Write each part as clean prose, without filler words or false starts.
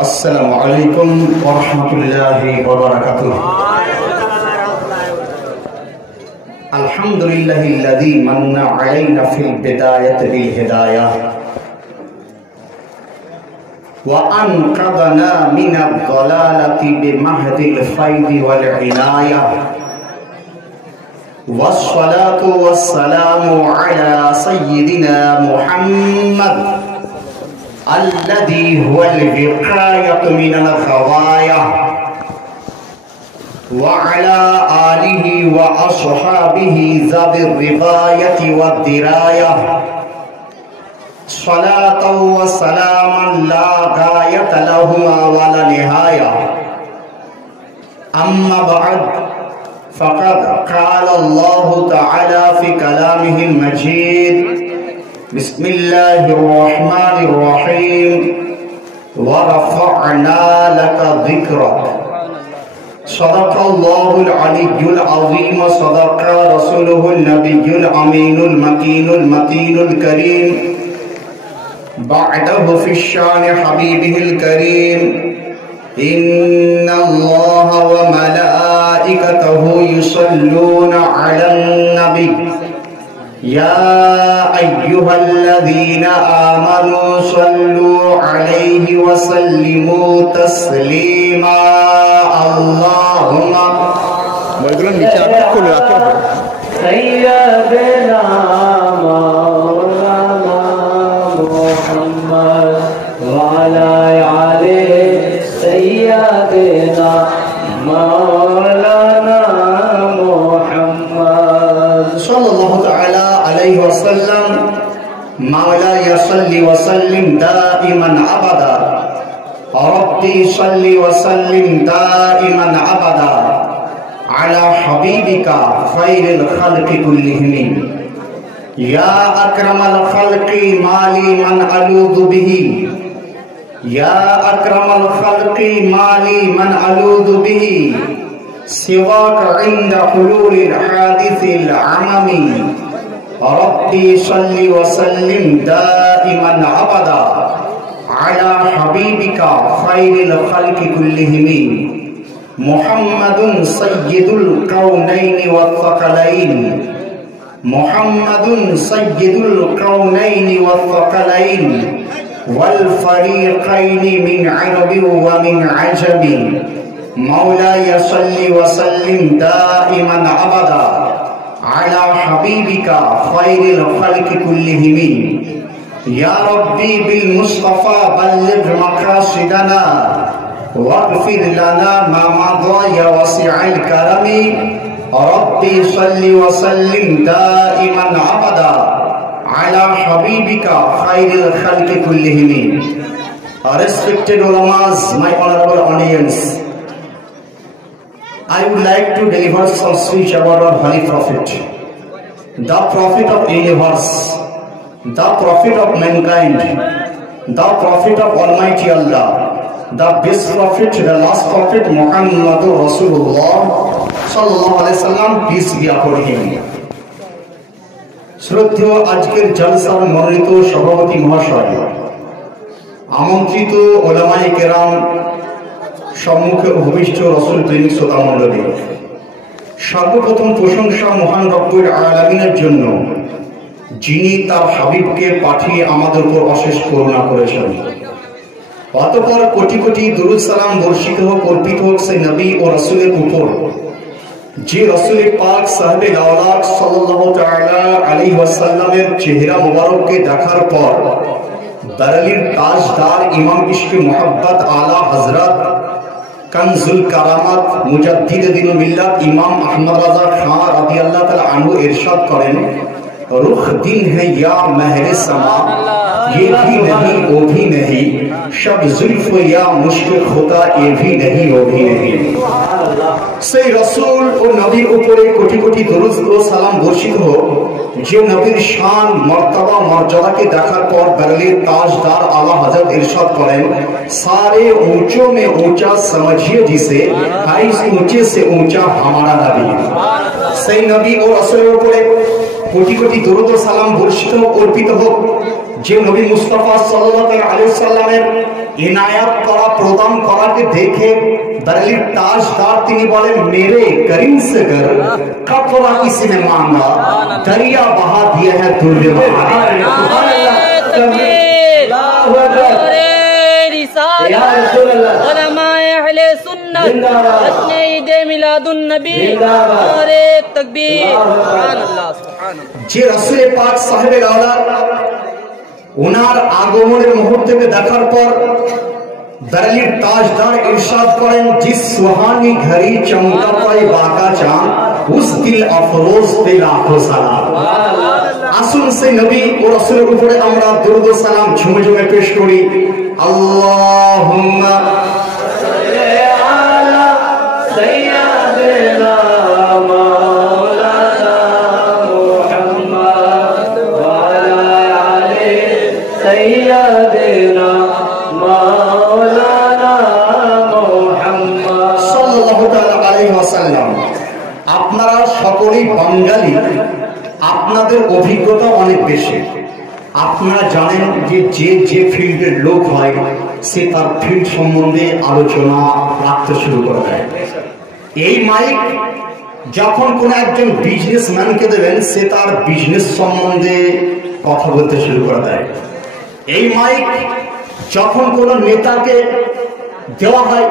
अस्सलामु अलैकुम व रहमतुल्लाहि व बरकातुहू। अल्हम्दुलिल्लाहिल्लज़ी मन्ना अलैना फिल बिदायति बिल हिदायह व अनक़ज़ना मिनद ज़लालति बिमहदिल फ़ैज़ि वल इनायह वस्सलातु वस्सलामु अला सय्यिदिना मुहम्मद अल्लज़ी हुवल विक़ायतु मिनल ग़वाया व अला आलिहि व अस्हाबिहि ज़ाविर रिवायति वद्दिराया सलातु व सलामन ला गायत लहुमा व ला निहाया। अम्मा बअद फ़क़द क़ाल अल्लाहु तआला फ़ी कलामिहिल मजीद बिस्मिल्लाहिर्रहमानिर्रहीम व रफ़अना लका ज़िक्रक सदक़ल्लाहुल अलिय्युल अज़ीम व सदक़ा रसूलुहुन नबिय्युल अमीनुल मकीनुल मतीनुल करीम बअदहु फ़िश्शान हबीबिहिल करीम इन्नल्लाहा व मलाइकतहु युसल्लूना अलन नबी या अय्युहल्लज़ीना आमनू सल्लू अलैहि व सल्लिमू तस्लीमा। अल्लाहुम्मा सय्यदना मौलाना मुहम्मद व अला आले सय्यदना मौलाना मुहम्मद सल्लल्लाहु तआला अलैहि वसल्लम। मौला यसल्ली व सल्लिम दाइमन अबदा रब्बी सल्ली व सल्लिम दाइमन अबदा अला हबीबिका खैरिल खल्क़ि कुल्लिहिम या अकरमल खल्क़ि माली मन अलूदु बिही या अकरमल खल्क़ि माली मन अलूदु बिही सिवाक इंद हुलूलिल हादिसिल अममी रब्बी सल्ली व सल्लिम दाइमन अबदा अला हबीबिका खैरिल खल्क़ि कुल्लिहिम मुहम्मदुन सय्यिदुल कौनैनि वस्सक़लैन मुहम्मदुन सय्यिदुल कौनैनि वस्सक़लैन वल फ़रीक़ैनि मिन अरबि व मिन अजमि मौला यसल्ली व सल्लिम दाइमन अबदा अला हबीबिका खैरिल खल्क़ि कुल्लिहिम या रब्बी बिल मुस्तफ़ा बल्लिग़ मक़ासिदना वग़फ़िर लना मा मज़ा या वसीअल करमी रब्बी सल्ली व सल्लिम दाइमन अबदा अला हबीबिका खैरिल खल्क़ि कुल्लिहिम। Respected ulamas, my honorable audience, I would like to deliver some speech about our holy prophet, the prophet of universe, the prophet of mankind, the prophet of Almighty Allah, the best prophet, the last prophet, Muhammadur Rasulullah sallallahu alaihi wasallam, peace be upon him. শ্রদ্ধেয় আজকের জলসার মনোনীত সভাপতি মহাশয়, আমন্ত্রিত ওলামায়ে কেরাম, সম্মুখে উপবিষ্ট রসুল প্রেমিক শ্রোতা মণ্ডলী, সর্বপ্রথম প্রশংসা মহান রব্বুল আলামিনের জন্য, যিনি তার হাবিবকে পাঠিয়ে আমাদের উপর অশেষ করুণা করেছেন। অতঃপর কোটি কোটি দুরূদ সালাম বর্ষিত হোক, অর্পিত হোক সেই নবী ও রাসূলের উপর, যে রাসূলে পাক সাহেবে লাওলাক সাল্লাল্লাহু তাআলা আলাইহি ওয়াসাল্লামের চেহারা মুবারককে দেখার পর বারেলির তাজদার ইমাম ইশকে মুহাব্বত আলা হযরত कंजुल करामत मुजद्दिद दीन मिल्लत इमाम अहमद रज़ा खां रज़ियल्लाहु ताला अन्हु इरशाद करें, रुख दिन है या महरे समा, ये भी नहीं वो भी नहीं, शब जुल्फ या मुश्किल खुदा ये भी नहीं वो भी नहीं। সেই রসুল ও নবীর উপরে কোটি কোটি দরুদ ও সালাম বর্ষিত হোক, যে নবীর শান মর্তবা মর্যাদাকে দেখার পর বেরেলির তাজদার আলা হযরত ইরশাদ করেন, सारे ऊंचों में ऊंचा समझिए जिसे, इस ऊंचे से ऊंचा हमारा नबी। সেই নবী ও রাসূলের উপরে কোটি কোটি দরুদ ও সালাম বর্ষিত অর্পিত হোক যে নবী মুস্তাফা সাল্লাল্লাহু আলাইহি ওয়াসাল্লামের ইনায়াত করা প্রদান করাকে দেখে দরলির তাজদার তিনি বলেন মেরে করিম সে গর কতরা কিसी ने मांगा दरिया बहा दिया है दुर्रे बहा सुभानअल्लाह तकबीर अल्लाहु अकबर या रसूल अल्लाह उलमाए अहले सुन्नत जिंदाबाद जश्न ईद मिलादुन नबी जिंदाबाद और तकबीर सुभानअल्लाह सुभानअल्लाह যে রাসূল পাক সাহেবে আওলাদ ওনার আগমনের মুহূর্তকে দেখার পর दरली ताजदार इरशाद करें जिस सुहानी घड़ी चमका पाई बाका चांद उस दिल अफरोज पे लाखों सलाम আসুন সেই নবী ও রাসূলের উপরে আমরা দরুদ ও সালাম ঝুমে ঝুমে পেশ করি আল্লাহুম্মা সাল্লি আলা সাইয়্যিদিনা মাওলানা মুহাম্মদ ওয়া আলা আলি সাইয়্যিদিনা মাওলানা মুহাম্মদ সাল্লাল্লাহু তাআলা আলাইহি ওয়াসাল্লাম। আপনারা সকলেই বাঙালি, আপনাদের অভিজ্ঞতা অনেক বেশি। আপনারা জানেন যে যে যে ফিল্ডের লোক হয় সে তার ফিল্ড সম্বন্ধে আলোচনা রাখতে শুরু করে দেয়। এই মাইক যখন কোনো একজন বিজনেসম্যানকে দেবেন সে তার বিজনেস সম্বন্ধে কথা বলতে শুরু করে দেয়। এই মাইক যখন কোনো নেতাকে দেওয়া হয়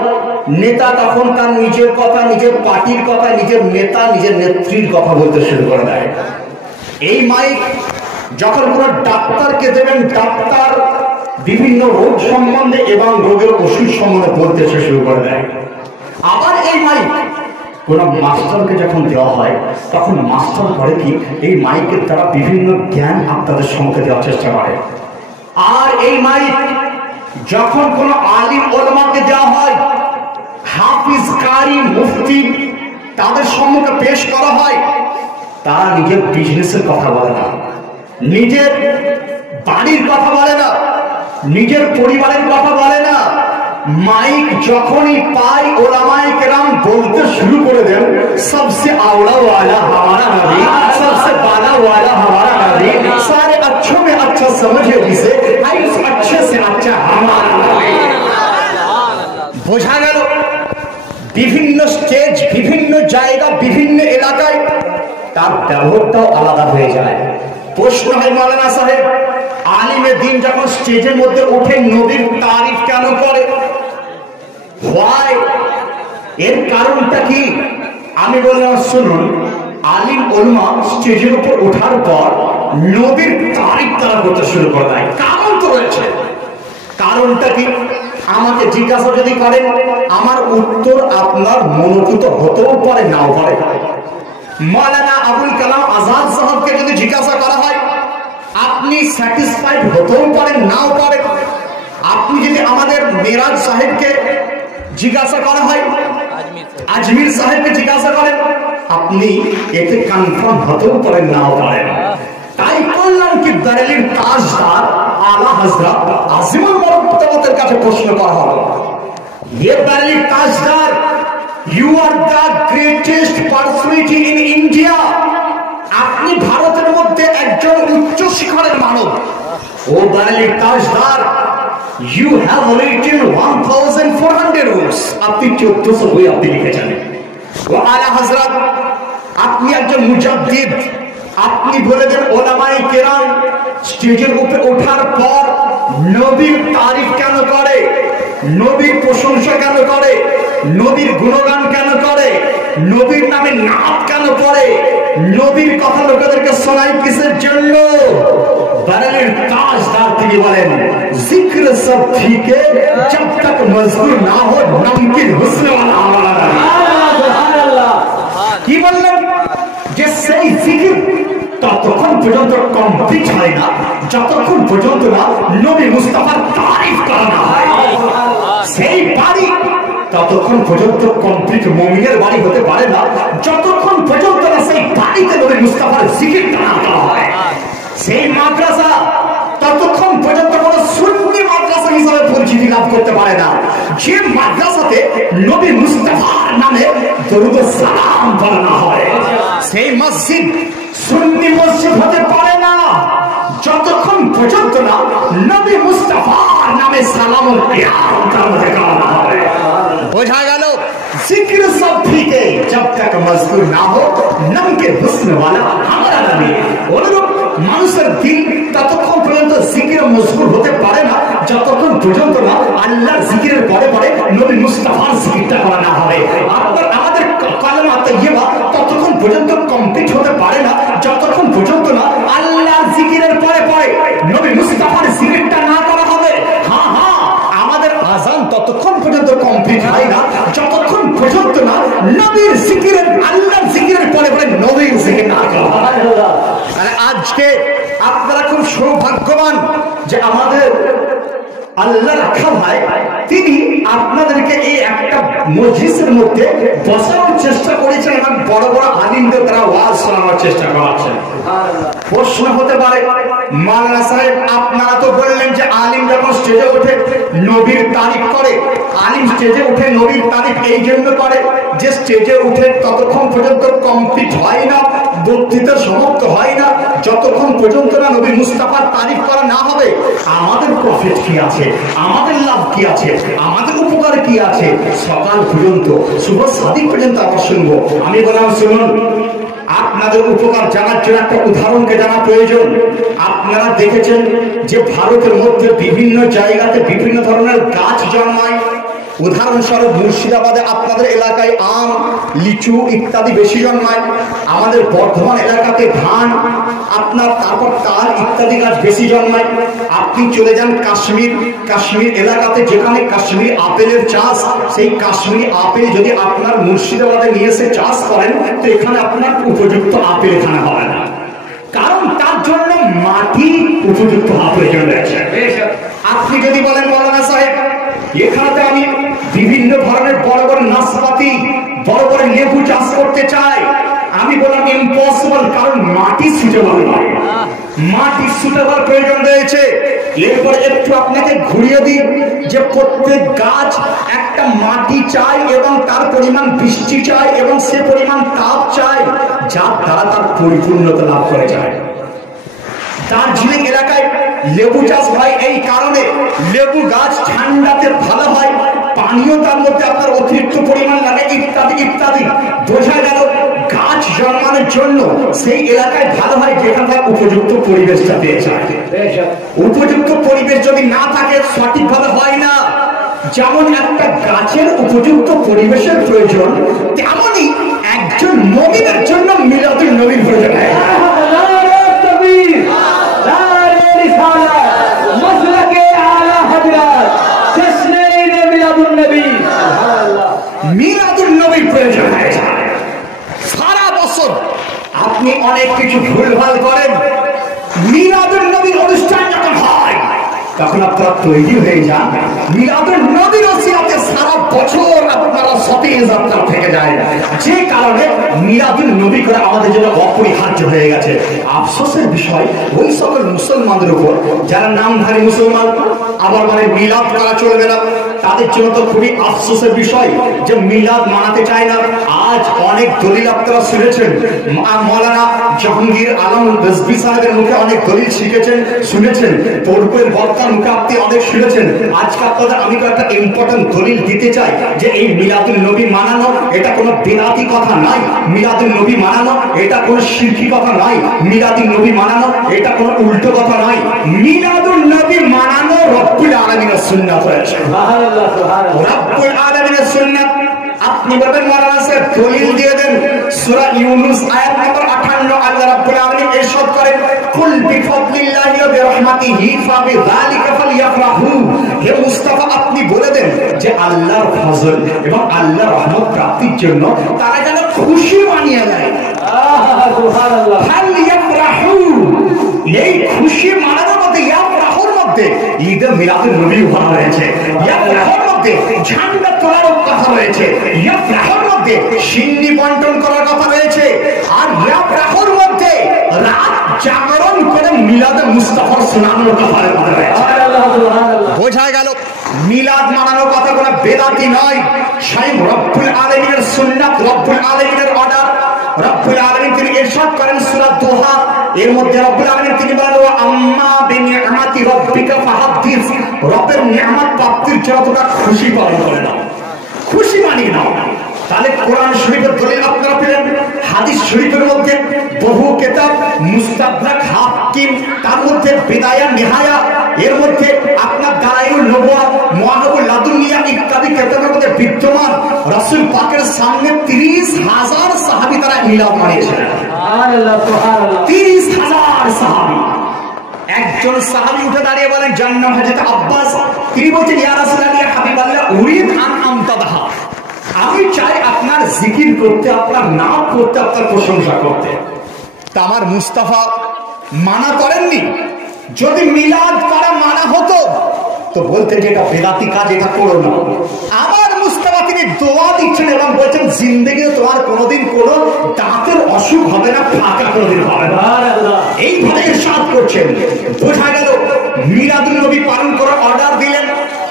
নেতা তখন তার নিজের কথা, নিজের পার্টির কথা, নিজের নেতা নিজের নেত্রীর কথা বলতে শুরু করে দেয়। এই মাইক যখন কোনো ডাক্তারকে দেবেন ডাক্তার বিভিন্ন রোগ সম্বন্ধে এবং রোগের ওষুধ সম্বন্ধে বলতে শুরু করে দেয়। আবার এই মাইক কোনো মাস্টারকে যখন দেওয়া হয় তখন মাস্টার করে কি এই মাইকের দ্বারা বিভিন্ন জ্ঞান আপনাদের সম্মুখে দেওয়ার চেষ্টা করে। আর এই মাইক যখন কোনো আলিম ওলামাকে দেওয়া হয়, হাফিজ কারি মুফতি তাদের সম্মুখে পেশ করা হয়, তারা নিজের বিজনেসের কথা বলে না, নিজের বাড়ির কথা বলে না, নিজের পরিবারের কথা বলে না। মাইক যখনই পায় ওলামায়ে কেরাম বলতে শুরু করে দেন सबसे आला वाला हमारा नबी, सबसे बाला वाला हमारा नबी, सारे अच्छों में अच्छा समझे जिसे इस अच्छे से अच्छा हमारा नबी। বোঝা গেল বিভিন্ন স্টেজ, বিভিন্ন জায়গা, বিভিন্ন এলাকায় তার ব্যবহারটাও আলাদা হয়ে যায়। প্রশ্ন হয় মাওলানা সাহেব আলিমে দিন যখন স্টেজের মধ্যে উঠে নবীর তারিফ কেন করে? হোয়াই, এর কারণটা কি? আমি বললাম শুনুন, আলিম ওলামা স্টেজের উপর ওঠার পর নবীর তারিফ তারা করতে শুরু করে দেয়। কারণ তো রয়েছে। কারণটা কি আমাকে জিজ্ঞাসা যদি করেন আমার উত্তর আপনার মনোভূত হতেও পারে নাও পারে। মাওলানা আবুল কালাম আজাদ সাহেবকে যদি জিজ্ঞাসা করা হয় আপনি স্যাটিসফাইড হতেও পারেন নাও পারেন। আপনি যদি আমাদের মেরাজ সাহেবকে জিজ্ঞাসা করা হয়, আজমির সাহেবকে জিজ্ঞাসা করেন আপনি এতে কনফার্ম হতেও পারেন নাও পারেন। তাই বললাম কি দরলির তাজদার আলা হযরত আজিমুল মরতবাতের কাছে প্রশ্ন করা হলো, ये दरলি তাজদার you are the greatest personality in India. আপনি ভারতের মধ্যে একজন উচ্চ শিখরের মানব। ও দরলি তাজদার ইউ হ্যাভ রিটেন 1400 রুলস। আপনি 1400 বই আপনি লিখেছেন। ও আলা হযরত আপনি একজন মুজাদ্দিদ। আপনি বলে দেন ওলামায়ে কেরাম স্টেজের উপরে ওঠার পর নবীর তারিফ কেন করে, নবীর প্রশংসা কেন করে, নবীর গুণগান কেন করে, নবীর নামে নাম কেন পড়ে, নবীর কথা লোকেদেরকে শোনায় কিসের জন্য? দরলির তাজদার তিনি বলেন জিক্র সব ঠিক है जब तक मजबूर ना हो नमकीन हुस्न वाला हमारा সুবহানাল্লাহ। কি বললেন যে সেই জিকির ততক্ষণ পর্যন্ত কমপ্লিট হয় না যতক্ষণ পর্যন্ত না নবী মুস্তাফার তারিফ করা না হয়। সেই বাড়ি ততক্ষণ পর্যন্ত কমপ্লিট মুমিনের বাড়ি হতে পারে না যতক্ষণ পর্যন্ত না সেই বাড়িতে নবী মুস্তাফার জিকির করা হয়। সেই মাদ্রাসা ততক্ষণ পর্যন্ত কোনো সুন্নি মাদ্রাসা হিসাবে পরিচিতি লাভ করতে পারে না, যে মাদ্রাসাতে নবী মুস্তাফার নামে দরুদ ও সালাম পড়ানো হয়, সেই মসজিদ সুন্নি মসজিদ হতে পারে না যতক্ষণ পর্যন্ত না নবী মুস্তাফার নামে সালাম ও কিয়াম তার মধ্যে করানো হবে। বোঝা গেল, जिक्र सब ठीक है जब तक मजबूर ना हो नम के हुस्न वाला हमारा नबी। অনুরূপ মানুষের দিল ততক্ষণ পর্যন্ত জিকির মজবুর হতে পারে না যতক্ষণ পর্যন্ত না আল্লাহর জিকিরের পরে পরে নবী মুস্তাফার জিকিরটা করা না হবে। আপনার আমাদের কালেমা তাইয়্যিবা ততক্ষণ পর্যন্ত কমপ্লিট হতে পারে না যতক্ষণ পর্যন্ত না আল্লাহর জিকিরের পরে পরে নবী মুস্তাফার জিকিরটা না করা হবে। হ্যাঁ হ্যাঁ, আমাদের আযান ততক্ষণ পর্যন্ত কমপ্লিট হয় না যতক্ষণ পর্যন্ত না নবীর জিকিরের আল্লাহর জিকিরের পরে পরে নবীর জিকির না করা হয়। আজকে আপনারা খুব সৌভাগ্যবান যে আমাদের আল্লাহ রাখা ভাই তিনি আপনাদেরকে এই একটা মজলিসের মধ্যে বসানোর চেষ্টা করেছেন এবং বড় বড় আলিমদের তারা ওয়াজ শোনানোর চেষ্টা করেছেন। প্রশ্ন হতে পারে, মাওলানা সাহেব আপনারা তো বললেন যে আলিম যখন স্টেজে ওঠে নবীর তারিফ করে, আলিম স্টেজে উঠে নবীর তারিফ এই জন্য করে যে স্টেজে উঠে ততক্ষণ পর্যন্ত কমপ্লিট হয় না, বক্তৃতা সমাপ্ত হয় না যতক্ষণ পর্যন্ত না নবী মুস্তাফার তারিফ করা না হবে। আমাদের প্রফিট কি আছে, আমাদের লাভ কি আছে, আমাদের উপকার কি আছে? সকাল পর্যন্ত শুভ সাদিক পর্যন্ত আবার শুনবো। আমি বললাম শুনুন, আপনাদের উপকার জানার জন্য একটা উদাহরণকে জানা প্রয়োজন। আপনারা দেখেছেন যে ভারতের মধ্যে বিভিন্ন জায়গাতে বিভিন্ন ধরনের গাছ জন্মায়। উদাহরণস্বরূপ মুর্শিদাবাদে আপনাদের এলাকায় আম, লিচু ইত্যাদি বেশি জন্মায়। আমাদের বর্ধমান এলাকাতে ধান, আপনার তারপর তাল ইত্যাদি গাছ বেশি জন্মায়। আপনি চলে যান কাশ্মীর, কাশ্মীর এলাকাতে যেখানে কাশ্মীরি আপেলের চাষ, সেই কাশ্মীরি আপেল যদি আপনার মুর্শিদাবাদে নিয়ে এসে চাষ করেন তো এখানে আপনার উপযুক্ত আপেল এখানে হবে না, কারণ তার জন্য মাটি উপযুক্ত হওয়া প্রয়োজন রয়েছে। আপনি যদি বলেন মাওলানা সাহেব এখানে আমি বিভিন্ন ধরনের বড় বড় নাশপাতি বড় বড় লেবু চাষ করতে চাই, আমি বললাম ইম্পসিবল, কারণ মাটি সুটেবল নয়, মাটি সুটেবল প্রয়োজন রয়েছে। এরপরে একটু আপনাকে ঘুরিয়ে দিই যে প্রত্যেক গাছ একটা মাটি চাই এবং তার পরিমাণ বৃষ্টি চাই এবং সে পরিমাণ তাপ চাই যার দ্বারা তার পরিপূর্ণতা লাভ করে যায়। দার্জিলিং এলাকায় লেবু চাষ হয় এই কারণে, লেবু গাছ ঠান্ডাতে ভালো হয়, পানিও তার মধ্যে আপনার অতিরিক্ত পরিমাণ লাগে ইত্যাদি ইত্যাদি। বোঝা গেল গাছ জন্মানোর জন্য সেই এলাকায় ভালো হয় যেখানে উপযুক্ত পরিবেশটা পেয়ে যায়। উপযুক্ত পরিবেশ যদি না থাকে সঠিকভাবে হয় না। যেমন একটা গাছের উপযুক্ত পরিবেশের প্রয়োজন, তেমনই একজন নবীর জন্য মিলাদুন নবীর প্রয়োজন হয়। মিলাদুন নবীর প্রয়োজন হয়। সারা বছর আপনি অনেক কিছু ভুলভাল করেন, মিলাদুন নবীর অনুষ্ঠান যখন হয় তখন আপনারা তৈরি হয়ে যান, মিলাদুন নবীর ওসিলাতে সারা বছর আপনারা সতেজ আপনার থেকে যায়, যে কারণে মিলাদুন নবী করে আমাদের জন্য অপরিহার্য হয়ে গেছে। আফসোসের বিষয় ওই সকল মুসলমানদের উপর যারা নামধারী মুসলমান আবার মানে মিলাদ করা চলবে না, তাদের জন্য তো খুবই আফসোসের বিষয় যে মিলাদ মানাতে চায় না। আজ অনেক দলিল আপনারা শুনেছেন, মৌলানা জাহাঙ্গীর আলম রিজভী সাহেবের মুখে অনেক দলিল শিখেছেন শুনেছেন, পূর্বের বক্তার মুখে আপনি অনেক শুনেছেন। আজকে আপনাদের আমি একটা ইম্পর্টেন্ট দলিল দিতে চাই যে এই মিলাদুন নবী মানানো এটা কোনো বিদআতি কথা নয়, মিলাদুন নবী মানানো এটা কোনো শিরকি কথা নয়, মিলাদুন নবী মানানো এটা কোনো উল্টো কথা নয়। মিলাদুন নবী মানানো রব্বুল আলামিনের সুন্নাত রয়েছে, রব্বুল আলামিনের সুন্নাত। আপনি বলেন মাওলানা সাহেব দলিল দিয়ে দেন, সূরা ইউনূস আয়াত নম্বর 58 আল্লাহ রাব্বুল আলামিন ইরশাদ করেন, কুল বিফাদলিল্লাহি ওয়া বিরহমাতিহি ফাবিযালিকা ফালইফরাহু। হে মুস্তাফা আপনি বলে দেন যে আল্লাহর ফজল এবং আল্লাহর রহমত প্রাপ্তির জন্য তারা যেন খুশি মানিয়ে নেয়। সুবহানাল্লাহ, ফালইফরাহু। এই খুশি মানানোর মধ্যে ইয়াফরাহুর মধ্যে ঈদে মিলাদুন নবী বলা হয়েছে, ইয়াফরাহুর মধ্যে ঝান্ডা তোলার কথা রয়েছে, ইয়াফরাহুর মধ্যে সিন্নি বন্টন করার কথা রয়েছে, আর ইয়াফরাহুর মধ্যে রাত জাগরণ করে মিলাদে মুস্তাফার শোনানোর কথা বোঝা গেল। মিলাদ মানানোর কথা কোনো বেদাতি নয়, স্বয়ং রব্বুল আলামিনের সুন্নাত, রব্বুল আলামিনের অর্ডার। রব্বুল আলামিন তিনি ইরশাদ করেন সূরা দোহা, এর মধ্যে রব্বুল আলামিন তিনি বলেন ওয়া আম্মা বিনিআমাতি রাব্বিকা ফাহাদ্দিস, রবের নিয়ামত প্রাপ্তির জন্য তোমরা খুশি পালন করে নাও, খুশি মানিয়ে নাও। তাহলে কোরআন শরীফের দলিল আপনারা পেলেন, হাদিস শরীফের মধ্যে বহু কিতাব, মুস্তাদরাক, হাকিম, তার মধ্যে বিদায়া নিহায়া, এর মধ্যে আপনার দালাইলুন নবুওয়া, মুআহাবুল লাদুনিয়া ইত্যাদি কিতাবের মধ্যে বিদ্যমান। রাসূল পাকের সামনে 30,000 সাহাবী তারা মিলাদ মানিয়েছিলেন। সুবহানাল্লাহ, সুবহানাল্লাহ, 30,000 সাহাবী। একজন সাহাবী উঠে দাঁড়িয়ে বলেন, যার নাম হযরত আব্বাস, তিনি বলছেন ইয়া রাসূলুল্লাহ ইয়া হাবিবাল্লাহ উরিদ আন আমতাদাহা, আমি চাই আপনার জিকির করতে, আপনার নাম করতে, আপনার প্রশংসা করতে। তা আমার মুস্তাফা মানা করেননি। যদি মিলাদ করা মানা হতো তো বলতে যে এটা বেদাতি কাজ, এটা করো না। আমার মুস্তাফা তিনি দোয়া দিচ্ছেন এবং বলছেন জিন্দেগিতে তোমার কোনোদিন কোনো দাঁতের অসুখ হবে না, ফাঁকা কোনোদিন হবে না, এইভাবে ইরশাদ করছেন। বোঝা গেল মিলাদুন নবী পালন করার অর্ডার দিলেন।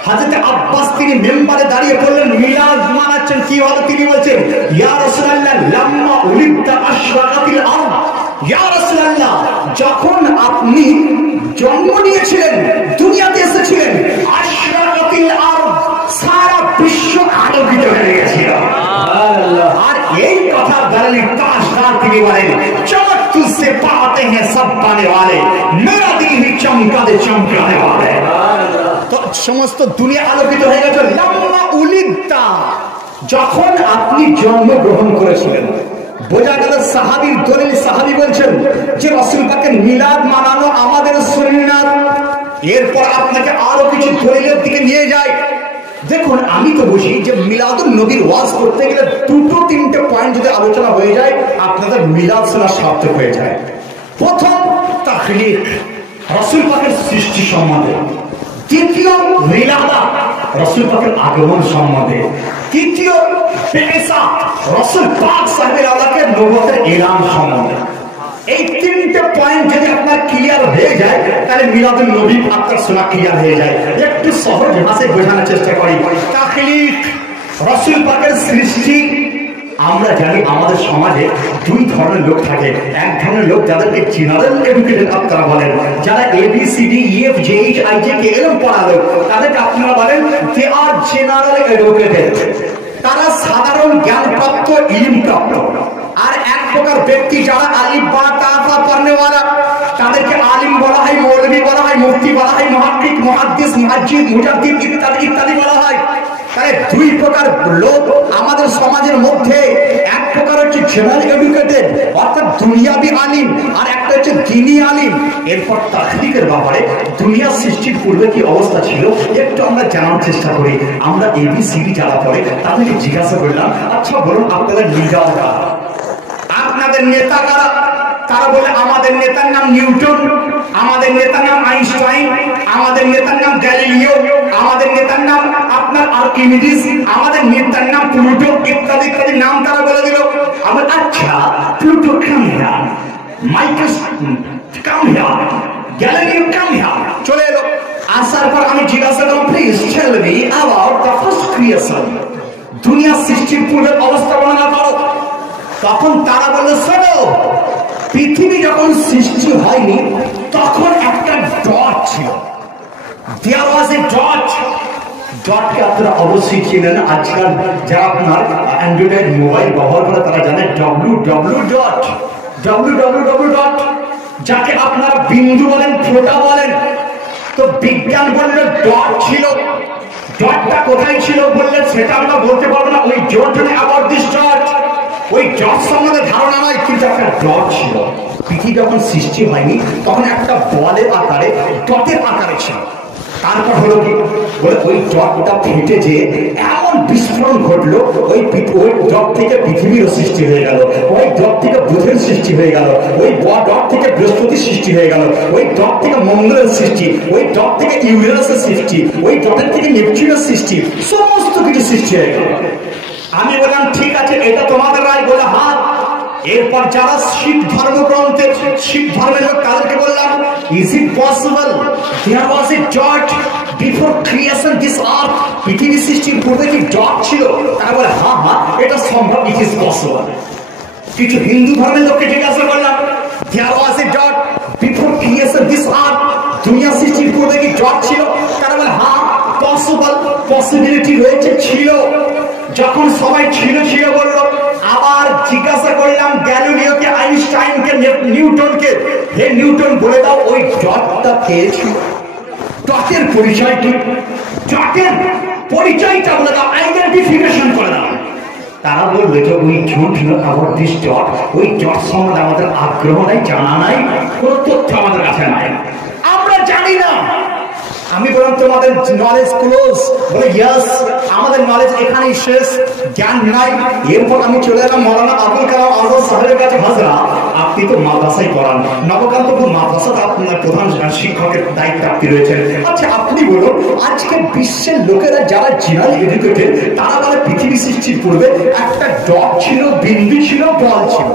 হযরত আব্বাস তিনি মেম্বারে দাঁড়িয়ে বললেন মিলাদ মানাচ্ছেন, কি হলো? তিনি বলছেন ইয়া রাসূলুল্লাহ লাম্মা উলিদতা আশরাকাতিল আরদ, ইয়া রাসূলুল্লাহ যখন আপনি জন্ম নিয়েছিলেন, দুনিয়াতে এসেছিলেন, আশরাকাতিল আরদ, সারা বিশ্ব আলোকিত হয়ে গেছিল। সুবহানাল্লাহ। আর এই কথা দলিল তাজদার তিনি বলেন চমক তুঝসে পাতে হ্যাঁ সব পানে वाले, মেরা দিল হি চমকা দে চমকানে वाले। তো সমস্ত দুনিয়া আলোকিত হয়ে গেছে। লাম্মা উলিদতা, যখন আপনি জন্মগ্রহণ করেছিলেন। বোঝা গেল সাহাবীর দলিল। সাহাবী বলছেন যে রাসূল পাকের মিলাদ মানানো আমাদের সুন্নাত। এরপর আপনাকে আরো কিছু দলিলের দিকে নিয়ে যায়। দেখুন আমি তো বুঝি যে মিলাদুন নবীর ওয়াজ করতে গেলে 2-3টে পয়েন্ট যদি আলোচনা হয়ে যায় আপনাদের মিলাদ শোনা সার্থক হয়ে যায়। প্রথম তাখলিক, রাসূল পাকের সৃষ্টি সম্বন্ধে। দ্বিতীয় মিলাদা, রাসূল পাকের আগমন সম্বন্ধে। তৃতীয় বিইসা, রাসূল পাক সাহেবের আলাকে নবুয়তের এলান সম্বন্ধে। এই 3টে পয়েন্ট যদি আপনার ক্লিয়ার হয়ে যায় তাহলে মিলাদুন নবী আপনার শোনা ক্লিয়ার হয়ে যায়। একটু সহজ ভাষায় বোঝানোর চেষ্টা করি। তাখলিক, রাসূল পাকের সৃষ্টি। আমরা জানি আমাদের সমাজে 2 ধরনের লোক থাকে। এক ধরনের লোক যাদেরকে জেনারেল এডুকেটেড আপনারা বলেন, যারা ABCD EF JH IJK এরকম পড়া লোক, তাদেরকে আপনারা বলেন দে আর জেনারেল এডুকেটেড, তারা সাধারণ জ্ঞানপ্রাপ্ত, ইলমপ্রাপ্ত। আর এক প্রকার ব্যক্তি যারা আলিফ বা তা তা পড়নে वाला, তাদেরকে আলিম বলা হয়, মৌলভী বলা হয়, মুফতি বলা হয়, মুহাক্কিক, মুহাদ্দিস, মুহাজ্জিদ, মুজাদ্দিদ ইত্যাদি ইত্যাদি বলা হয়। তাহলে 2 প্রকার লোক আমাদের সমাজের মধ্যে। এক প্রকার হচ্ছে জেনারেল এডুকেটেড অর্থাৎ দুনিয়াবি আলিম, আর একটা হচ্ছে দ্বীনি আলিম। এরপর তাখলিকের ব্যাপারে দুনিয়া সৃষ্টির পূর্বে কি অবস্থা ছিল একটু আমরা জানার চেষ্টা করি। আমরা ABCD যারা পড়ে তাদেরকে জিজ্ঞাসা করলাম, আচ্ছা বলুন আপনাদের লিডার কারা, আপনাদের নেতা কারা? তারা বলে আমাদের নেতার নাম নিউটন, আমাদের নেতার নাম আইনস্টাইন, আমাদের নেতার নাম গ্যালিলিও, আমাদের নেতার নাম আপনার আর্কিমিডিস, আমাদের নেতার নাম প্লুটো ইত্যাদি ইত্যাদি নাম তারা বলে দিল। আমার আচ্ছা প্লুটো কাম হিয়ার, মাইকাস come here, Galileo come here, চলে এলো। আসার পর আমি জিজ্ঞাসা করলাম please tell me about the first creation, দুনিয়া সৃষ্টির পূর্বের অবস্থা বর্ণনা করো। তখন তারা বলল শোনো, পৃথিবী যখন সৃষ্টি হয়নি তখন একটা ডট ছিল, দেয়ার ওয়াজ এ ডট। ডটকে আপনারা অবশ্যই চিনেন, আজকাল যারা আপনার অ্যান্ড্রয়েড মোবাইল ব্যবহার করে তারা জানে www ডট, যাকে আপনারা বিন্দু বলেন, ফোঁটা বলেন। তো বিজ্ঞান বললে ডট ছিল। ডটটা কোথায় ছিল বললেন সেটা আমরা বলতে পারবো না। ওই ডট অ্যাবাউট দিস ডট, ওই ডট সম্বন্ধে ধারণা নাই, কিন্তু একটা ডট ছিল। পৃথিবী যখন সৃষ্টি হয়নি তখন একটা বলের আকারে, ডটের আকারে ছিল। তারপর হলো কি বলে ওই ডটটা ফেটে যে এমন বিস্ফোরণ ঘটলো, ওই ডট থেকে পৃথিবীর সৃষ্টি হয়ে গেল, ওই ডট থেকে বুধের সৃষ্টি হয়ে গেল, ওই ডট থেকে বৃহস্পতির সৃষ্টি হয়ে গেল, ওই ডট থেকে মঙ্গলের সৃষ্টি, ওই ডট থেকে ইউরেনাসের সৃষ্টি, ওই ডটের থেকে নেপচুনের সৃষ্টি, সমস্ত কিছু সৃষ্টি হয়ে গেল। আমি বললাম ঠিক আছে এটা তোমাদের রায়। বলে হ্যাঁ এরপর যারা শিখ ধর্মগ্রন্থের শিখ ধর্মের লোক তাদেরকে বললাম, is it possible there was a dot before creation this earth? পৃথিবী সৃষ্টির পূর্বে কি ডট ছিল? তারা বলে হ্যাঁ হ্যাঁ এটা সম্ভব, ইট ইজ পসিবল। কিছু হিন্দু ধর্মের লোককে জিজ্ঞাসা করলাম, there was a dot before creation this earth? দুনিয়া সৃষ্টির পূর্বে কি ডট ছিল? তারা বলে হ্যাঁ পসিবল, পসিবিলিটি রয়েছে, ছিল। যখন সবাই ছিল ছিল বললো, আবার জিজ্ঞাসা করলাম গ্যালিলিওকে, আইনস্টাইনকে, নিউটনকে, হে নিউটন বলে দাও ওই ডটটা পেয়েছিল, ডটের পরিচয় কি? ডটের পরিচয়টা বলে দাও, আইডেন্টিফিকেশন করে দাও। তারা বলবে যে ওই ঝুট আবার দিস ডট, ওই ডট সম্বন্ধে আমাদের আগ্রহ নাই, জানা নাই, কোনো তথ্য আমাদের কাছে নাই, আমরা জানি না। আমি বললাম তোমাদের নলেজ ক্লোজ? বলে ইয়েস, আমাদের নলেজ এখানেই শেষ, জ্ঞান নাই। এরপর আমি চলে এলাম মৌলানা আবুল কালাম আজাদ সাহেবের কাছে। হাজরা, আপনি তো মাদ্রাসায় পড়ান, নবকান্তপুর মাদ্রাসাতে আপনার প্রধান শিক্ষকের দায়িত্ব আপনি রয়েছেন। আচ্ছা আপনি বলুন, আজকে বিশ্বের লোকেরা যারা জেনারেল এডুকেটেড তারা বলে পৃথিবী সৃষ্টির পূর্বে একটা ডট ছিল, বিন্দু ছিল, বল ছিল।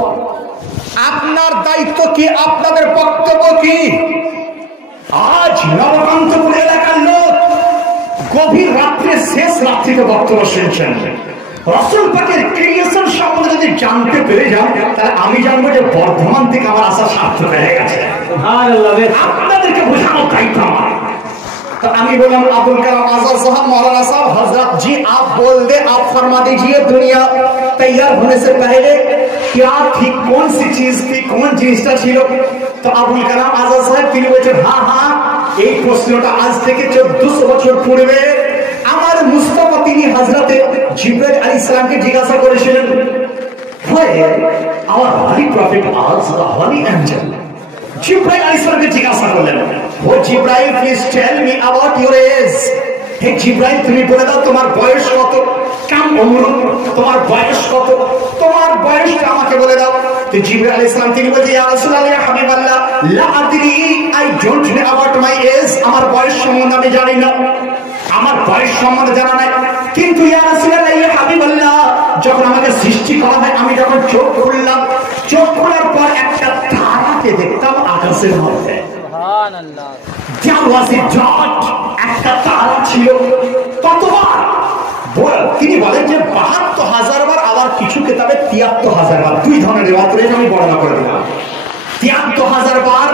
আপনার দায়িত্ব কি? আপনাদের বক্তব্য কি? আজ নবকান্তপুর এলাকার লোক গভীর রাত্রে, শেষ রাত্রিতে বক্তব্য শুনছেন। রাসূল পাকের ক্রিয়েশন সম্বন্ধে যদি জানতে পেরে যান, তাহলে আমি জানবো যে বর্ধমান থেকে আমার আশা সার্থক হয়ে গেছে। আপনাদেরকে বোঝানোর দায়িত্ব আমার। तो আমি বললাম अब्दुल कलाम आजाद साहब, मौलाना साहब, हजरत जी आप बोल दे, आप फरमा दीजिए दुनिया तैयार होने से पहले क्या थी, कौन सी चीज थी, कौन জিনিসটা ছিল? তো আবুল কালাম আজাদ সাহেব তিনি বলেছেন হ্যাঁ হ্যাঁ এই প্রশ্নটা আজ থেকে 1400 বছর পূর্বে আমার মুস্তাফা তিনি হযরতে জিবরাইল আলাইহিস সালামকে জিজ্ঞাসা করেছিলেন, where our holy prophet asked the holy angel, জিবরাইল আলাইহিস সালামকে জিজ্ঞাসা করলেন, ও জিবরাইল please tell me about your age. হে জিবরাইল তুমি বলে দাও তোমার বয়স কত, কাম উমর, তোমার বয়স কত, তোমার বয়সটা আমাকে বলে দাও। তো জিবরাইল আলাইহিস সালাম তিনি বলেন ইয়া রাসূলুল্লাহ ইয়া হাবিবাল্লাহ লা আদরি, I don't know about my age, আমার বয়স সম্বন্ধে আমি জানি না, আমার বয়স সম্বন্ধে জানা নাই। কিন্তু ইয়া রাসূলুল্লাহ ইয়া হাবিবাল্লাহ যখন আমাকে সৃষ্টি করা হয়, আমি যখন চোখ খুললাম, চোখ খোলার পর একটা তারাকে দেখতাম আকাশের মধ্যে। সুবহানাল্লাহ, দেয়ার ওয়াজ এ ডট, একটা তারা ছিল। কতবার? তিনি বলেন যে ৭২,০০০ বার, আবার কিছু কিতাবে ৭৩,০০০ বার, দুই ধরনের রিওয়ায়াত রয়েছে, আমি বর্ণনা করে দিলাম। ৭৩,০০০ বার,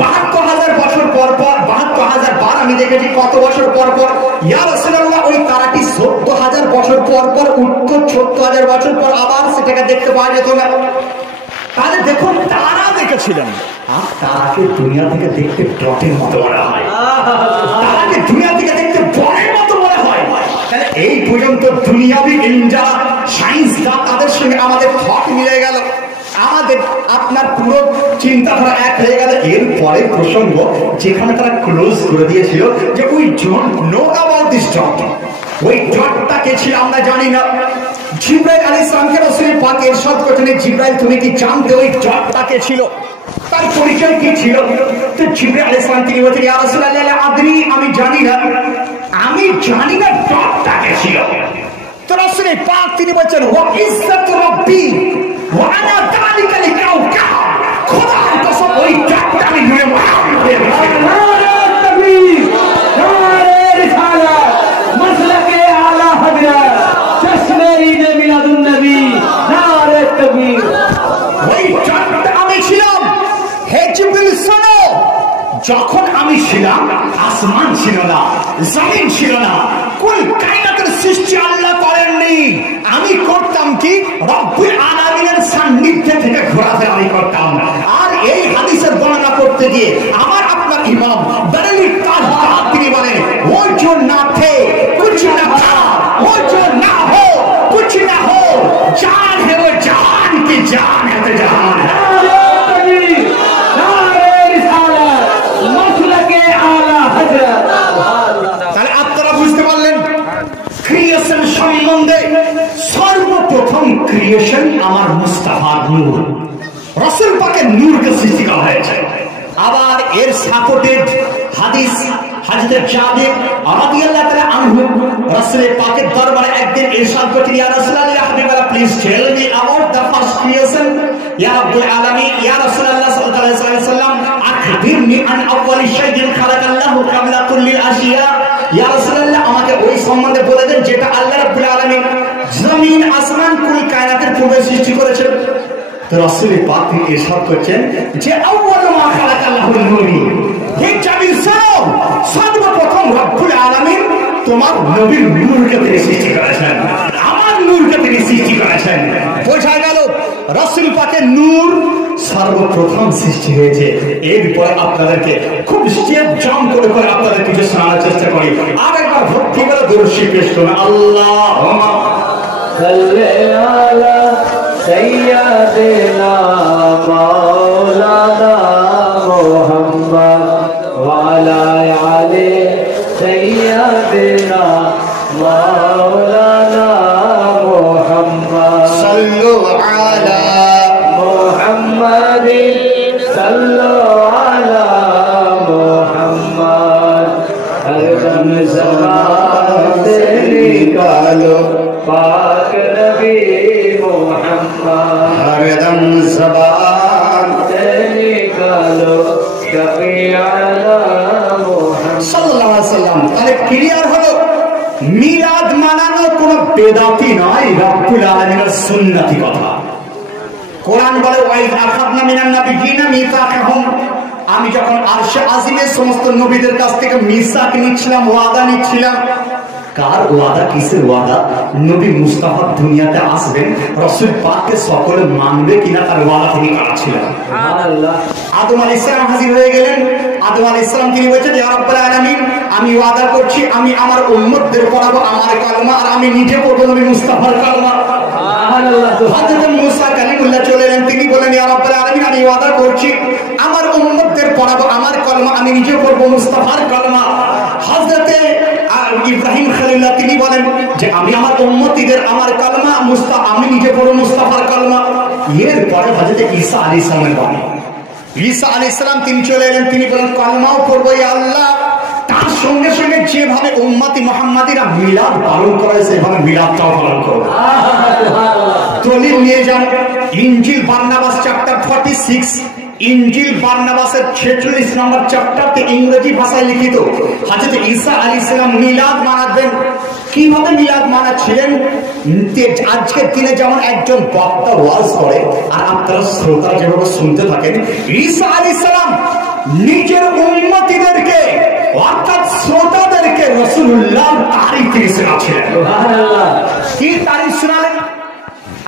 ৭২,০০০ বছর পর পর, ৭২,০০০ বার আমি দেখেছি কত বছর পর পর। ইয়া রাসূলুল্লাহ ওই তারাটি ১৪,০০০ বছর পর পর উঠতো, ৭৪,০০০ বছর পর আবার সেটাকে দেখতে পাওয়া যেত না। তাহলে দেখুন তারা দেখেছিলেন, আর তারাকে দুনিয়া থেকে দেখতে ডটের মতো মনে হয়, তারাকে দুনিয়া থেকে দেখতে বলের মতো মনে হয়। তাহলে এই পর্যন্ত দুনিয়াবি ইন্ডিয়া সায়েন্সটা তাদের সঙ্গে আমাদের থট মিলে গেল, আমাদের আপনার পুরো চিন্তাধারা এক হয়ে গেল। এরপরে প্রসঙ্গ যেখানে তারা ক্লোজ করে দিয়েছিল যে we don't know about this dot, ওই ডটটা কে ছিল আমরা জানি না। জিবরাইল আলাইহিস সালামকে রাসূল পাক ইরশাদ করেছেন, জিবরাইল তুমি কি জানতে ওই ডটটা কে ছিল, তার পরিচয় কি ছিল? তো জিবরাইল আলাইহিস সালাম তিনি বলেছেন ইয়া রাসূলুল্লাহ লা আদরি, আমি জানি না, আমি জানি না ডটটা কে ছিল। তো রাসূল পাক তিনি বলেছেন ওয়া ইজ্জাতু রাব্বি ওয়া আনা যালিকা লিকাউকা, খোদার কসম ওই ডটটা আমি ধরে মারতে পারি। তাকবীর, নারে রিসালাত, মাসলাকে আলা হযরত, চশমে ঈদ মিলাদুন নবী, নারে তাকবীর। ওই ডটটা আমি ছিলাম। হে জিবরিল শোনো, যখন আমি ছিলাম আসমান ছিল না, জমিন ছিল না, কুল কায়নাতের সৃষ্টি আল্লাহ করেননি। আমি করতাম কি, রব্বুল আলামিনের সান্নিধ্যে থেকে ঘোরাফেরা আমি করতাম। আর এই হাদিসের বর্ণনা করতে গিয়ে আমার আপনার ইমাম বেরেলভী তাজদার তিনি বলেন ও जो ना थे कुछ ना था, वो जो ना हो कुछ ना हो, जान है वो जान की जान है तो जान है। তাহলে আপনারা বুঝতে পারলেন ক্রিয়েশন সম্বন্ধে সর্বপ্রথম ক্রিয়েশন আমার মুস্তাফার নূর, রাসূল পাকের নূরকে সৃষ্টি করা হয়েছে। আবার এর সাপোর্টেড হাদিস হযরত জাবির রাদিয়াল্লাহু তাআলা আনহু রাসূল পাকের দরবারে একদিন ইরশাদ করেছেন ইয়া রাসূলুল্লাহ ইয়া হাবিবাল্লাহ please tell me about the first creation. या रब्बुल आलमीन या रसूलुल्लाह सल्लल्लाहु अलैहि वसल्लम अखबिरनी अन अव्वल शाइइन खलाकाल्लाहु क्वला कुल्लिल आशिया। या রাসূলুল্লাহ আমাকে ওই সম্বন্ধে বলে দেন যেটা আল্লাহ রাব্বুল আলামিন জমিন আসমান কুল কায়নাতের পূর্বে সৃষ্টি করেছেন। তো রাসূল পাক তিনি ইরশাদ করেছেন যে আউয়াল মা খালাকাল্লাহু নূরি, হে জামিল সালাম, সর্বপ্রথম রব্বুল আলামিন তোমার নবীর নূরকে তিনি সৃষ্টি করেছেন, আমার নূরকে তিনি সৃষ্টি করেছেন। বোঝা গেল রাসূল পাকের নূর সর্বপ্রথম সৃষ্টি হয়েছে। এরপরে আপনাদেরকে খুব স্টেপ জাম্প করে করে আপনাদের কিছু শোনানোর চেষ্টা করি। আর একবার ভক্তি করে দরুদ পেশ করুন। আল্লাহুম্মা সাল্লি আলা সাইয়্যিদিনা মাওলানা মুহাম্মদ ওয়া আলা আলি সাইয়্যিদিনা মাওলানা মুহাম্মদ সাল্লু আলা মুহাম্মাদিন সাল্লু আলা মুহাম্মদ হরদম ज़बान से निकालो पाक नबी मुहम्मद, हरदम ज़बान से निकालो शफीअना मुहम्मद সাল্লাল্লাহু আলাইহি ওয়াসাল্লাম। তাহলে ক্লিয়ার হলো মিলাদ মানানো কোনো বেদাতি নয়, রব্বুল আলামিনের সুন্নতি কথা। কোরআন বলে ওয়াইদ আখাযনা মিনান নাবিয়্যিনা মিসাকাহুম, আমি যখন আরশে আজিমের সমস্ত নবীদের কাছ থেকে মিসাক নিচ্ছিলাম, ওয়াদা নিচ্ছিলাম। কার ওয়াদা? কিসের ওয়াদা? নবী মুস্তাফা দুনিয়াতে আসবেন, রাসূল পাককে সকলে মানবে কিনা তার ওয়াদা তিনি করেছিলেন। সুবহানাল্লাহ। আদম আলাইহিস সালাম হাজির হয়ে গেলেন। আদম আলাইহিস সালাম তিনি বলেছেন ইয়া রাব্বুল আলামিন, আমি ওয়াদা করছি আমি আমার উম্মতদের পড়াবো আমার কালেমা, আর আমি নিজে পড়বো নবী মুস্তাফার কালেমা। সুবহানাল্লাহ। হযরত মুসা কালিমুল্লাহ চলে এলেন, তিনি বলেন ইয়া রাব্বুল আলামিন, আমি ওয়াদা করছি আমার উম্মতদের পড়াবো আমার কালেমা, আমি নিজে পড়বো মুস্তাফার কালেমা। হযরত ইব্রাহিম খলিলুল্লাহ তিনি বলেন যে আমি আমার উম্মতীদের আমার কালেমা আমি নিজে পড়বো মুস্তাফার কালেমা। এরপরে হযরত ঈসা আলাইহিস সালামের বাণী, ঈসা আলাইহিস সালাম তিনি চলে এলেন, তিনি বলেন কালেমাও পড়বো ইয়া আল্লাহ। তার সঙ্গে সঙ্গে যেভাবে উম্মতি মুহাম্মাদিরা মিলাদ পালন করে সেভাবে মিলাদটাও পালন করবে। দলিল নিয়ে যান ইনজিল বারনাবাস চ্যাপ্টার 46, ইনজিল বারনাবাসের 46 নম্বর চ্যাপ্টারতে ইংরেজি ভাষায় লিখিত হযরত ঈসা আলাইহিস সালাম মিলাদ মানাবেন। কিভাবে মিলাদ মানাচ্ছিলেন? আজকের দিনে যেমন একজন বক্তা ওয়াজ করে আর আপনারা শ্রোতা যেভাবে শুনতে থাকেন, ঈসা আলাইহিস সালাম নিজের উম্মতিদেরকে অর্থাৎ শ্রোতাদেরকে রাসূলুল্লাহ তারিখ তিনি শোনাচ্ছিলেন। সুবহানাল্লাহ। কি তারিখ শোনালেন?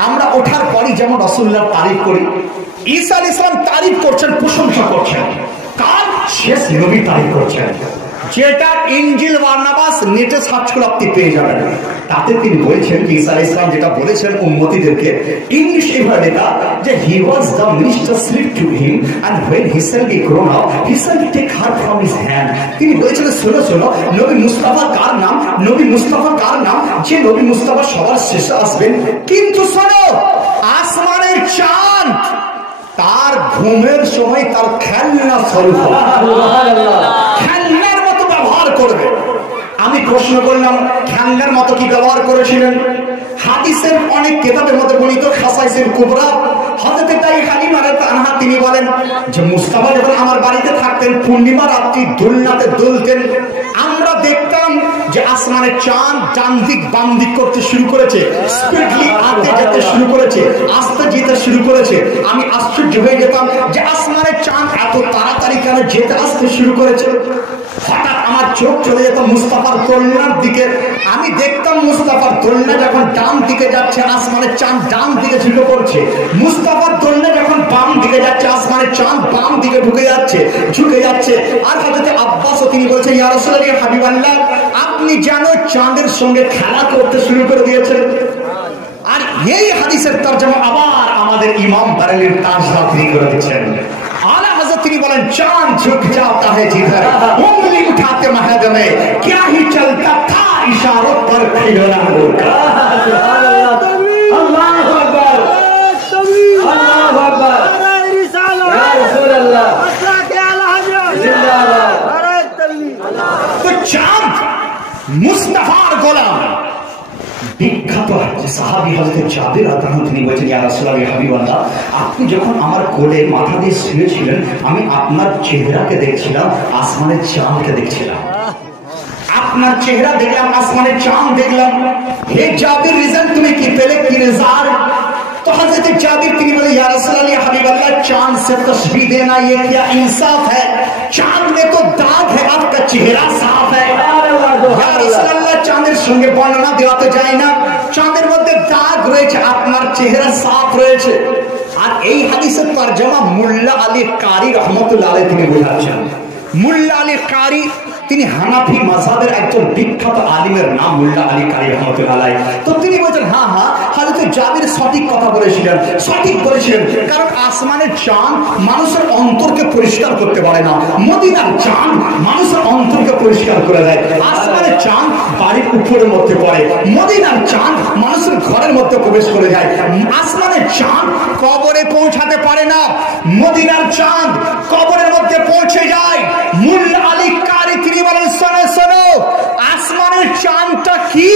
আমরা ওঠার পরই যেমন রাসূলুল্লাহ তারিখ করি, ঈসা আলাইহিস সালাম তারিখ করছেন, প্রশংসা করছেন। কার? শেষ নবী তারিখ করছেন, যেটা ইনজিল বারনাবাস নেটে সার্চ করে আপনি পেয়ে যাবেন। তাতে তিনি বলেছেন যে ঈসা আলাইহিস সালাম যেটা বলেছেন উম্মতিদেরকে, ইংলিশ এভাবে লেখা যে he was the minister slip to him and when he shall be grown up he shall take her from his hand। তিনি বলেছেন শোনো শোনো, নবী মুস্তাফা কার নাম? নবী মুস্তাফা কার নাম? যে নবী মুস্তাফা সবার শেষে আসবেন। কিন্তু শোনো, আসমানের চাঁদ তার ঘুমের সময় তার খেলনা স্বরূপ খেলনার মতো ব্যবহার করবে। আমি প্রশ্ন করলাম খেলনার মতো কি ব্যবহার করেছিলেন? হাদিসের অনেক কিতাবের মধ্যে বর্ণিত খাসাইসুল কুবরা হযরত হালিমা রাদিয়াল্লাহু আনহা তিনি বলেন যে মুস্তাফা যখন আমার বাড়িতে থাকতেন পূর্ণিমা রাত্রি দোলনাতে দুলতেন, আমরা দেখতাম যে আসমানের চাঁদ ডান দিক বাম দিক করতে শুরু করেছে, স্পিডলি আস্তে যেতে শুরু করেছে, আস্তে যেতে শুরু করেছে। আমি আশ্চর্য হয়ে যেতাম যে আসমানের চাঁদ এত তাড়াতাড়ি কেন যেতে আসতে শুরু করেছে। হঠাৎ আমার চোখ চলে যেত মুস্তাফার দোলনার দিকে, আমি দেখতাম মুস্তাফার দোলনা যখন ডান দিকে যাচ্ছে আসমানের চাঁদ ডান দিকে ঝুঁকে পড়ছে, মুস্তাফার দোলনা যখন বাম দিকে যাচ্ছে আসমানের চাঁদ বাম দিকে ঝুঁকে যাচ্ছে। আর হযরত আব্বাসও তিনি বলছেন ইয়া রাসূলুল্লাহ ইয়া হাবিবাল্লাহ, আপনি যেন চাঁদের সঙ্গে খেলা করতে শুরু করে দিয়েছেন। আর এই হাদিসের তরজমা আবার আমাদের ইমাম বারেলির তাজদারি করে দিচ্ছেন। आला हज़रत তিনি বলেন चांद झुक जाता है जिधर उंगली उठाते महद में क्या ही चलता था इशारों पर खिलौना होगा। अल्लाहु अकबर, अल्लाहु अकबर, या रसूल अल्लाह, तो चांद मुस्तफार गोलाम বিখ্যাত যে সাহাবী হযরত জাবির রাদিয়াল্লাহু আনহু তিনি বলেছেন, ইয়া রাসূলুল্লাহ, ইয়া হাবিবাল্লাহ, আপনি যখন আমার কোলে মাথা দিয়ে শুয়েছিলেন আমি আপনার চেহারাকে দেখছিলাম, আসমানের চাঁদকে দেখছিলাম। আপনার চেহারা দেখলাম, আসমানের চাঁদ দেখলাম। হে জাবির, রিজন তুমি কি পেলে, কি রেজাল্ট? तो हजरत जाबिर তিনি বলে, या रसूल अल्लाह, या हबीब अल्लाह, चांद से तशबीह देना ये क्या इंसाफ है? चांद में तो दाग है, आपका चेहरा साफ है। या रसूल अल्लाह, চাঁদের সঙ্গে বর্ণনা দেওয়া তো যায় না, চাঁদের মধ্যে দাগ রয়েছে, আপনার চেহারা সাফ রয়েছে। আর এই হাদিসের তরজমা মুল্লা আলী কারি রহমাতুল্লাহ আলাইহি তিনি বোঝাচ্ছেন। মুল্লা আলী কারি তিনি হানাফি মাযহাবের একজন বিখ্যাত আলিমের নাম মুল্লা আলী কারি রহমাতুল্লাহ আলাইহি। তো তিনি বলেন, হ্যাঁ হ্যাঁ, হযরত জাবির সঠিক কথা বলেছিলেন, সঠিক বলেছিলেন। কারণ আসমানের চাঁদ মানুষের অন্তরকে পরিষ্কার করতে পারে না, মদিনার চাঁদ মানুষের অন্তরকে পরিষ্কার করে দেয়। আসমানের চাঁদ বাড়ির উপরের মধ্যে পড়ে, মদিনার চাঁদ মানুষের ঘরের মধ্যে প্রবেশ করে যায়। আসমানের চাঁদ কবরে পৌঁছাতে পারে না, মদিনার চাঁদ কবরের মধ্যে পৌঁছে যায়। মুল্লা আলী কারি তিনি বলেন, শোনো শোনো, আসমানের চাঁদটা কি?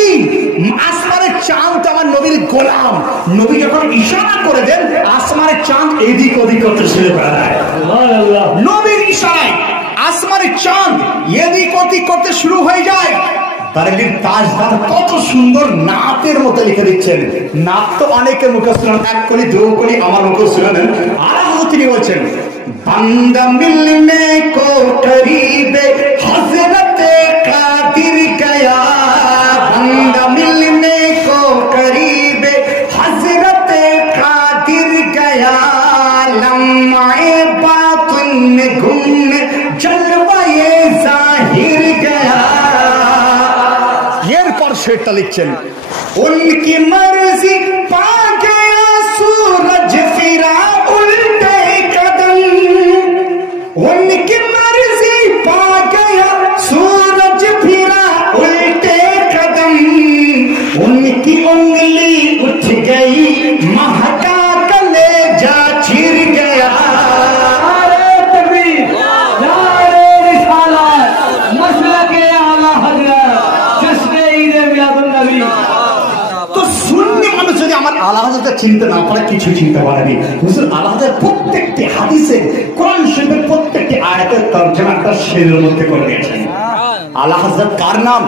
আসমানের চাঁদ তো আমার নবীর গোলাম। নবী যখন ইশারা করে দেন, আসমানের চাঁদ এদিক ওদিক করতে শুরু করে দেয়। নবীর ইশারায় আসমানের চাঁদ এদিক ওদিক করতে শুরু হয়ে যায়। বারেলির তাজদার কত সুন্দর নাতের মতো লিখে দিচ্ছেন। নাত তো অনেকের মুখে শুনেন, এক কলি দু কলি আমার মুখে শুনেন। আর তিনি বলছেন, बंदा मिलने को करीब हजरत कादिर गया, बंदा मिलने को करीब हजरत कादिर गया, लम्हाए बातिन में गुम जलवाए जाहिर गया। এরপর সেটা লিখছেন, उनकी मर्जी पा गया सूरज फिरा उल्टे कदम, उनकी मर्जी पा गया सूरज फिरा उल्टे कदम, उनकी उंगली उठ गई महका कलेजा छिर गया। नारे तकबीर, नारे रिसालत, मसलके आला हजरत, जिसने ईद मिलादुन नबी। তো সুন্নি মানুষ যদি আমার আলা হযরতকে চিনতে না পারে, কিছু চিনতে পারেনি। হুজুর আলা হযরত প্রত্যেকটি হাদিসে, কোরআন শরীফের প্রত্যেকটি আয়াতের তরজমা একটা শেরের মধ্যে করে দিয়েছেন। আলা হযরত কার নাম?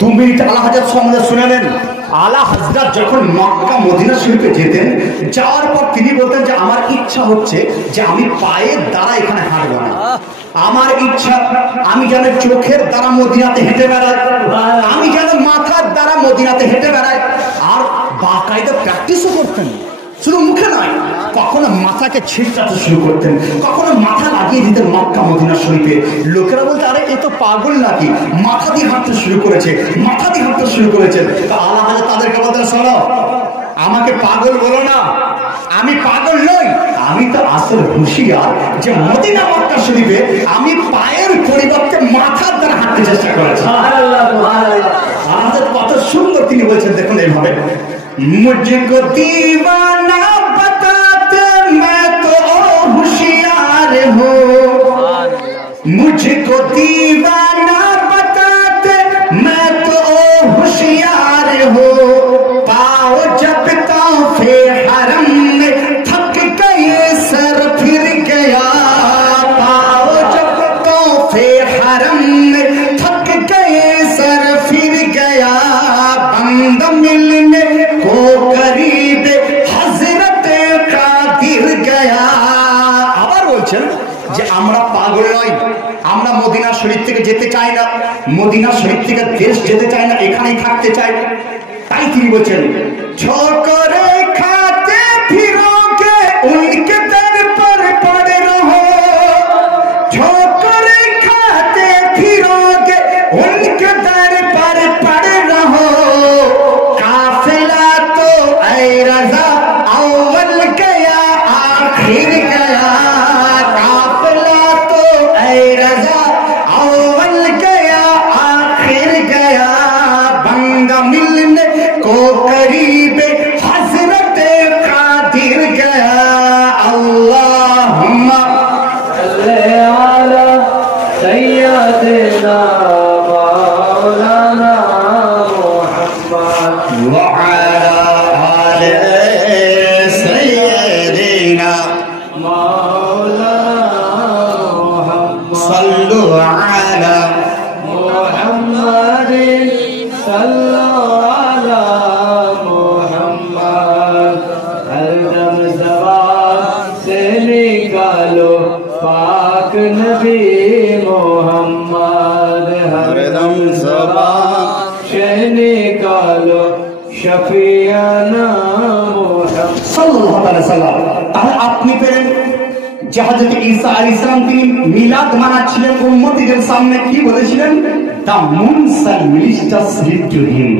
2 মিনিট আলা হযরত সম্বন্ধে শুনে নেন। আলা হযরত যখন মক্কা মদিনা শরীফে যেতেন, যাওয়ার পর তিনি বলতেন যে আমার ইচ্ছা হচ্ছে যে আমি পায়ের দ্বারা এখানে হাঁটবো না, আমার ইচ্ছা আমি যেন চোখের দ্বারা মদিনাতে হেঁটে বেড়াই, আমি যেন মাথার দ্বারা মদিনাতে হেঁটে বেড়াই। আর বাকায়দা প্র্যাকটিসও করতেন, শুধু মুখে নয়, কখনো মাথাকে ছিটকাতে শুরু করতেন, কখনো মাথা লাগিয়ে দিতেন মক্কা মদিনা শরীফে। লোকেরা বলতে, আরে এ তো পাগল নাকি, মাথা দিয়ে হাঁটতে শুরু করেছে, মাথা দিয়ে হাঁটতে শুরু করেছে। তা আল্লাহ তাদেরকে বলতেন, শোনো, আমাকে পাগল বলো না, আমি পাগল নই, আমি তো আসল হুঁশিয়ার যে মদিনা মক্কা শরীফে আমি পায়ের পরিবর্তে মাথার দ্বারা হাঁটতে চেষ্টা করেছি। আমাদের কত সুন্দর তিনি বলছেন, দেখুন এইভাবে, मुझको दीवाना बताते मैं तो होशियार हूँ, मुझको दीवाना बताते मैं तो होशियार हूँ, पाओ जब तौफे हरम में थक गए सर फिर गया, पाओ जब तौफे हरम में थक गए सर फिर गया, बंदा मिलने को करीब हजरत कादिर गया। আবার বলছেন যে আমরা পাগল নই, আমরা মদিনা শরীফ থেকে যেতে চাই না, মদিনা শরীফ থেকে দেশ যেতে চাই না, এখানেই থাকতে চাই। তাই তিনি বলছেন, ঠোকরে খাতে ফিরোগে উনকে দর पर पड़े रहो, ठोकरे खाते फिरोगे उनके दर पर पड़े रहो, काफिला तो ऐ रज़ा अव्वल गया आखिर गया, काफिला तो ऐ रज़ा अव्वल गया आखिर गया, बंदा मिलने को करीब हजरत कादिर गया। अल्लाहुम्मा सल्ले अला सय्यदिना मौलाना मुहम्मद। وعلى آل سيدنا صلوا على محمد صلوا على محمد हर दम ज़बान से निकालो पाक नबी मोहम्मद हर दम ज़बान से निकालो शफियाना मोहम्मद সাল্লাল্লাহু আলাইহি সাল্লাম। তাহলে আপনি পেলেন যে হযরত ঈসা আলাইহিস সালাম তিনি মিলাদ মানাচ্ছিলেন, উম্মতীদের সামনে কি বলেছিলেন? দা মুন শাল মিনিস্টার স্লিপ টু হিম,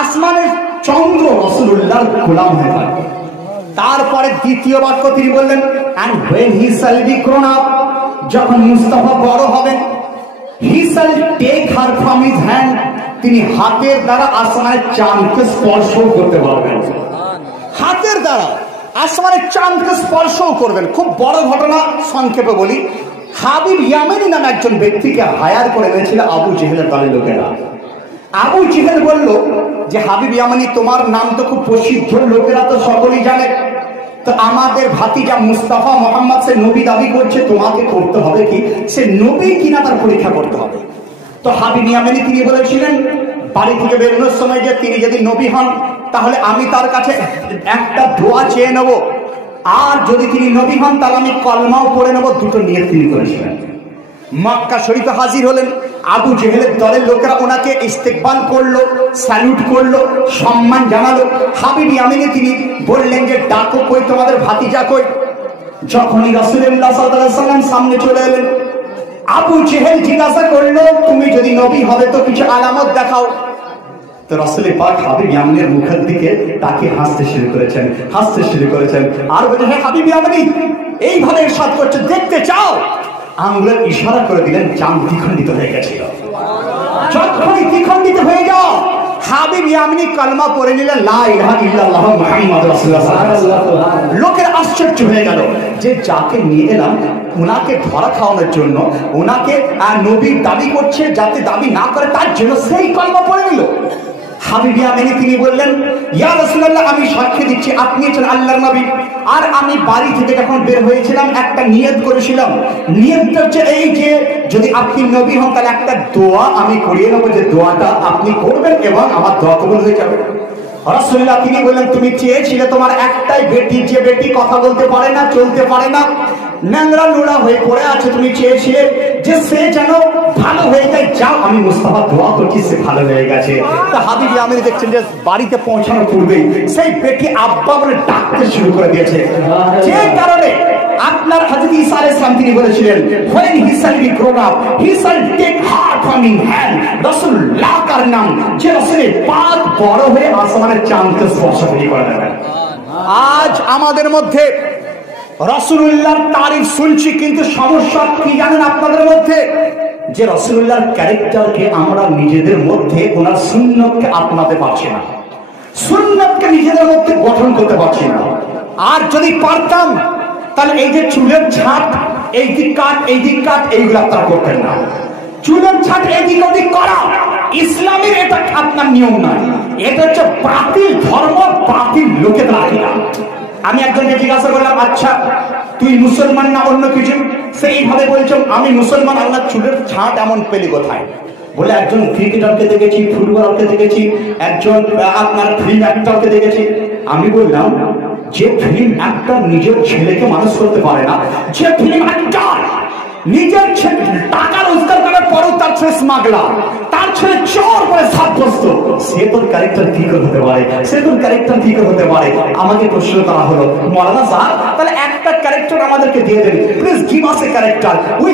আসমানের চন্দ্র রাসূলুল্লাহর গোলাম হয়ে থাকবে। তারপরে দ্বিতীয় বাক্য তিনি বললেন, and when he shall be grown up, যখন মুস্তাফা বড় হবেন, he shall take her from his hand, তিনি হাতের দ্বারা আসমানের চাঁদকে স্পর্শ করতে পারবেন। হাতের দ্বারা আসমানের চাঁদকে স্পর্শও করবেন। খুব বড় ঘটনা, সংক্ষেপে বলি। হাবিব ইয়ামানি নামে একজন ব্যক্তিকে হায়ার করে এনেছিল আবু জেহেলের দলের লোকেরা। আবু জেহেল বলল যে হাবিব ইয়ামানি, তোমার নাম তো খুব প্রসিদ্ধ, লোকেরা তো সকলেই জানে, তো আমাদের ভাতিজা মুস্তাফা মোহাম্মদ সে নবী দাবি করছে, তোমাকে করতে হবে কি সে নবী কিনা তার পরীক্ষা করতে হবে। তো হাবিব ইয়ামানি তিনি বলেছিলেন বাড়ি থেকে বেরোনোর সময় যে তিনি যদি নবী হন তাহলে আমি তার কাছে একটা দোয়া চেয়ে নেব, আর যদি তিনি নবী হন তাহলে আমি কলমাও পড়ে নেব। দুটো নিয়ত তিনি করেছিলেন। মক্কা শরীফে হাজির হলেন। আবু জেহেলের দলের লোকেরা ওনাকে ইস্তেকবাল করলো, স্যালুট করলো, সম্মান জানালো। হাবিব ইয়ামানি তিনি বললেন যে ডাকো কই তোমাদের ভাতিজা কই। যখনই রাসূলুল্লাহ সাল্লাল্লাহু আলাইহি ওয়াসাল্লাম সামনে চলে এলেন, আবু জেহেল জিজ্ঞাসা করলো, তুমি যদি নবী হবে তো কিছু আলামত দেখাও। তো রাসূল পাক হাবিব ইয়ামানির মুখের দিকে তাকে হাসতে শুরু করেছেন আর বলে, হে হাবিব ইয়ামানি, এইভাবে ইরশাদ করছে, দেখতে চাও? আঙ্গুলের ইশারা করে দিলেন, চাঁদ দ্বিখণ্ডিত হয়ে গেছিল। যখনই দ্বিখণ্ডিত হয়ে যাও, হাবিব ইয়ামানি কালমা পড়ে নিলেন, লা ইলাহা ইল্লাল্লাহ মুহাম্মাদুর রাসূলুল্লাহ সাল্লাল্লাহু আলাইহি ওয়াসাল্লাম। লোকের আশ্চর্য হয়ে গেল যে যাকে নিয়ে এলাম ওনাকে ধরা খাওয়ানোর জন্য, ওনাকে নবী দাবি করছে, যাতে দাবি না করে তার জন্য সেই কালমা পড়ে নিল। হাবিব ইয়ামানি তিনি বললেন, ইয়া রাসূলুল্লাহ, আমি সাক্ষ্য দিচ্ছি আপনি হচ্ছেন আল্লাহর নবী, আর আমি বাড়ি থেকে যখন বের হয়েছিলাম একটা নিয়ত করেছিলাম। নিয়তটা হচ্ছে এই যে যদি আপনি নবী হন তাহলে একটা দোয়া আমি করিয়ে নেবো, যে দোয়াটা আপনি করবেন এবং আমার দোয়া কবুল হয়ে যাবে। রাসূলুল্লাহ তিনি বললেন, তুমি চেয়েছিলে তোমার একটাই বেটি, যে বেটি কথা বলতে পারে না, চলতে পারে না, ন্যাংরা লুলা হয়ে পড়ে আছে, তুমি চেয়েছিলে যে সে যেন ভালো হয়ে যায়। যাও, আমি মুস্তাফা দোয়া করছি সে ভালো হয়ে গেছে। তা হাবিব ইয়ামানি দেখছেন যে বাড়িতে পৌঁছানোর পূর্বেই সেই বেটি আব্বা বলে ডাকতে শুরু করে দিয়েছে, যে কারণে আপনার হযরত ঈসা আলাইহিস সালাম তিনি বলেছিলেন, when he shall be grown up he shall take her from his hand। রাসূলুল্লাহ কার নাম, যে রাসূলের পাক বড় হয়ে আসমানের চাঁদকে স্পর্শ করে দেবেন। আজ আমাদের মধ্যে রাসূলুল্লাহর তারিফ শুনছি, কিন্তু সমস্যা কি জানেন আপনাদের মধ্যে, যে রাসূলুল্লাহর ক্যারেক্টারকে আমরা নিজেদের মধ্যে ওনার সুন্নতকে আপনাতে পারছি না, সুন্নতকে নিজেদের মধ্যে গঠন করতে পারছি না। আর যদি পারতাম তাহলে এই যে চুলের ছাট, এই দিক কাট, এই দিক কাট, এইগুলো আপনারা করতেন না। চুলের ছাট এদিক ওদিক করা ইসলামের এটা আপনার নিয়ম নয়, এটা হচ্ছে বাতিল ধর্ম, বাতিল লোকের আকিদা। আমি একজনকে জিজ্ঞাসা করলাম, আচ্ছা তুই মুসলমান না অন্য কিছু? সে এইভাবে বলছো, আমি মুসলমান। আল্লাহ চুলের ছাট এমন পেলি কোথায়? বলে একজন ক্রিকেটারকে দেখেছি, ফুটবলারকে দেখেছি, একজন আপনার ফিল্ম অ্যাক্টরকে দেখেছি। আমি বললাম, যে ফিল্ম অ্যাক্টর নিজের ছেলেকে মানুষ করতে পারে না, যে ফিল্ম অ্যাক্টর নিজের টাকা রোজগার করার পরও তার ছেলে স্মাগলার, তার ছেলে চোর করে সাব্যস্ত, সে তোর ক্যারেক্টার কি করে হতে পারে? সে তোর ক্যারেক্টার কি করে হতে পারে? আমাকে প্রশ্ন করা হলো, মাওলানা স্যার তাহলে একটা ক্যারেক্টার আমাদেরকে দিয়ে দেন, please give us a character, we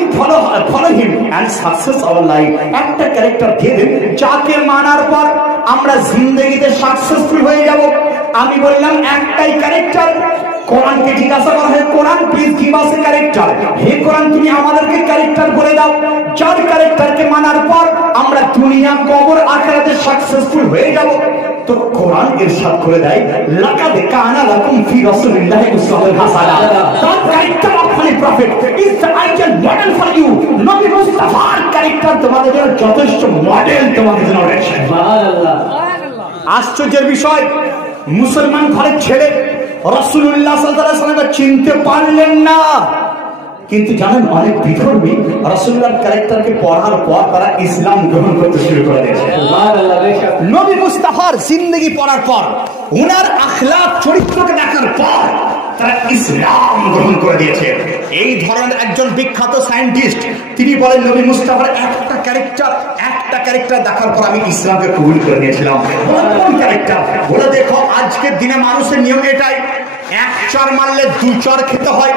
follow him and success our life. একটা ক্যারেক্টার দিয়ে দেন যাকে মানার পর আমরা জিন্দেগিতে সাকসেসফুল হয়ে যাব। আমি বললাম, একটাই ক্যারেক্টার। কোরআনকে জিজ্ঞাসা করা হয়, কোরআন please give us a character, হে কোরআন তুমি আমাদেরকে ক্যারেক্টার বলে দাও, যার ক্যারেক্টারকে মানার পর আমরা দুনিয়া কবর আখিরাতে সাকসেসফুল হয়ে যাব। তো কোরআন ইরশাদ করে দেয়, লাকাদ কানা লাকুম ফি রাসূলিল্লাহি উসওয়াতুন হাসানাহ, that character of holy prophet is the ideal model for you. নবী মুস্তাফার ক্যারেক্টার তোমাদের জন্য যথেষ্ট মডেল, তোমাদের জন্য রয়েছে। সুবহানাল্লাহ। আশ্চর্যের বিষয়, মুসলমান ঘরের ছেলে রাসূলুল্লাহ সাল্লাল্লাহু আলাইহি ওয়াসাল্লামকে চিনতে পারলেন না, কিন্তু জানেন অনেক বিধর্মী রাসূলুল্লাহর ক্যারেক্টারকে পড়ার পর তারা ইসলাম গ্রহণ করতে শুরু করে দিয়েছে। নবী মুস্তাফার জিন্দেগি পড়ার পর, ওনার আখলাক চরিত্রকে দেখার পর তারা ইসলাম গ্রহণ করে দিয়েছে। এই ধরনের একজন বিখ্যাত সায়েন্টিস্ট তিনি বলেন, নবী মুস্তাফার একটা ক্যারেক্টার দেখার পর আমি ইসলামকে কবুল করে নিয়েছিলাম। কোন ক্যারেক্টার? বলে দেখো, আজকের দিনে মানুষের নিয়ম এটাই, এক চর মারলে দু চর খেতে হয়,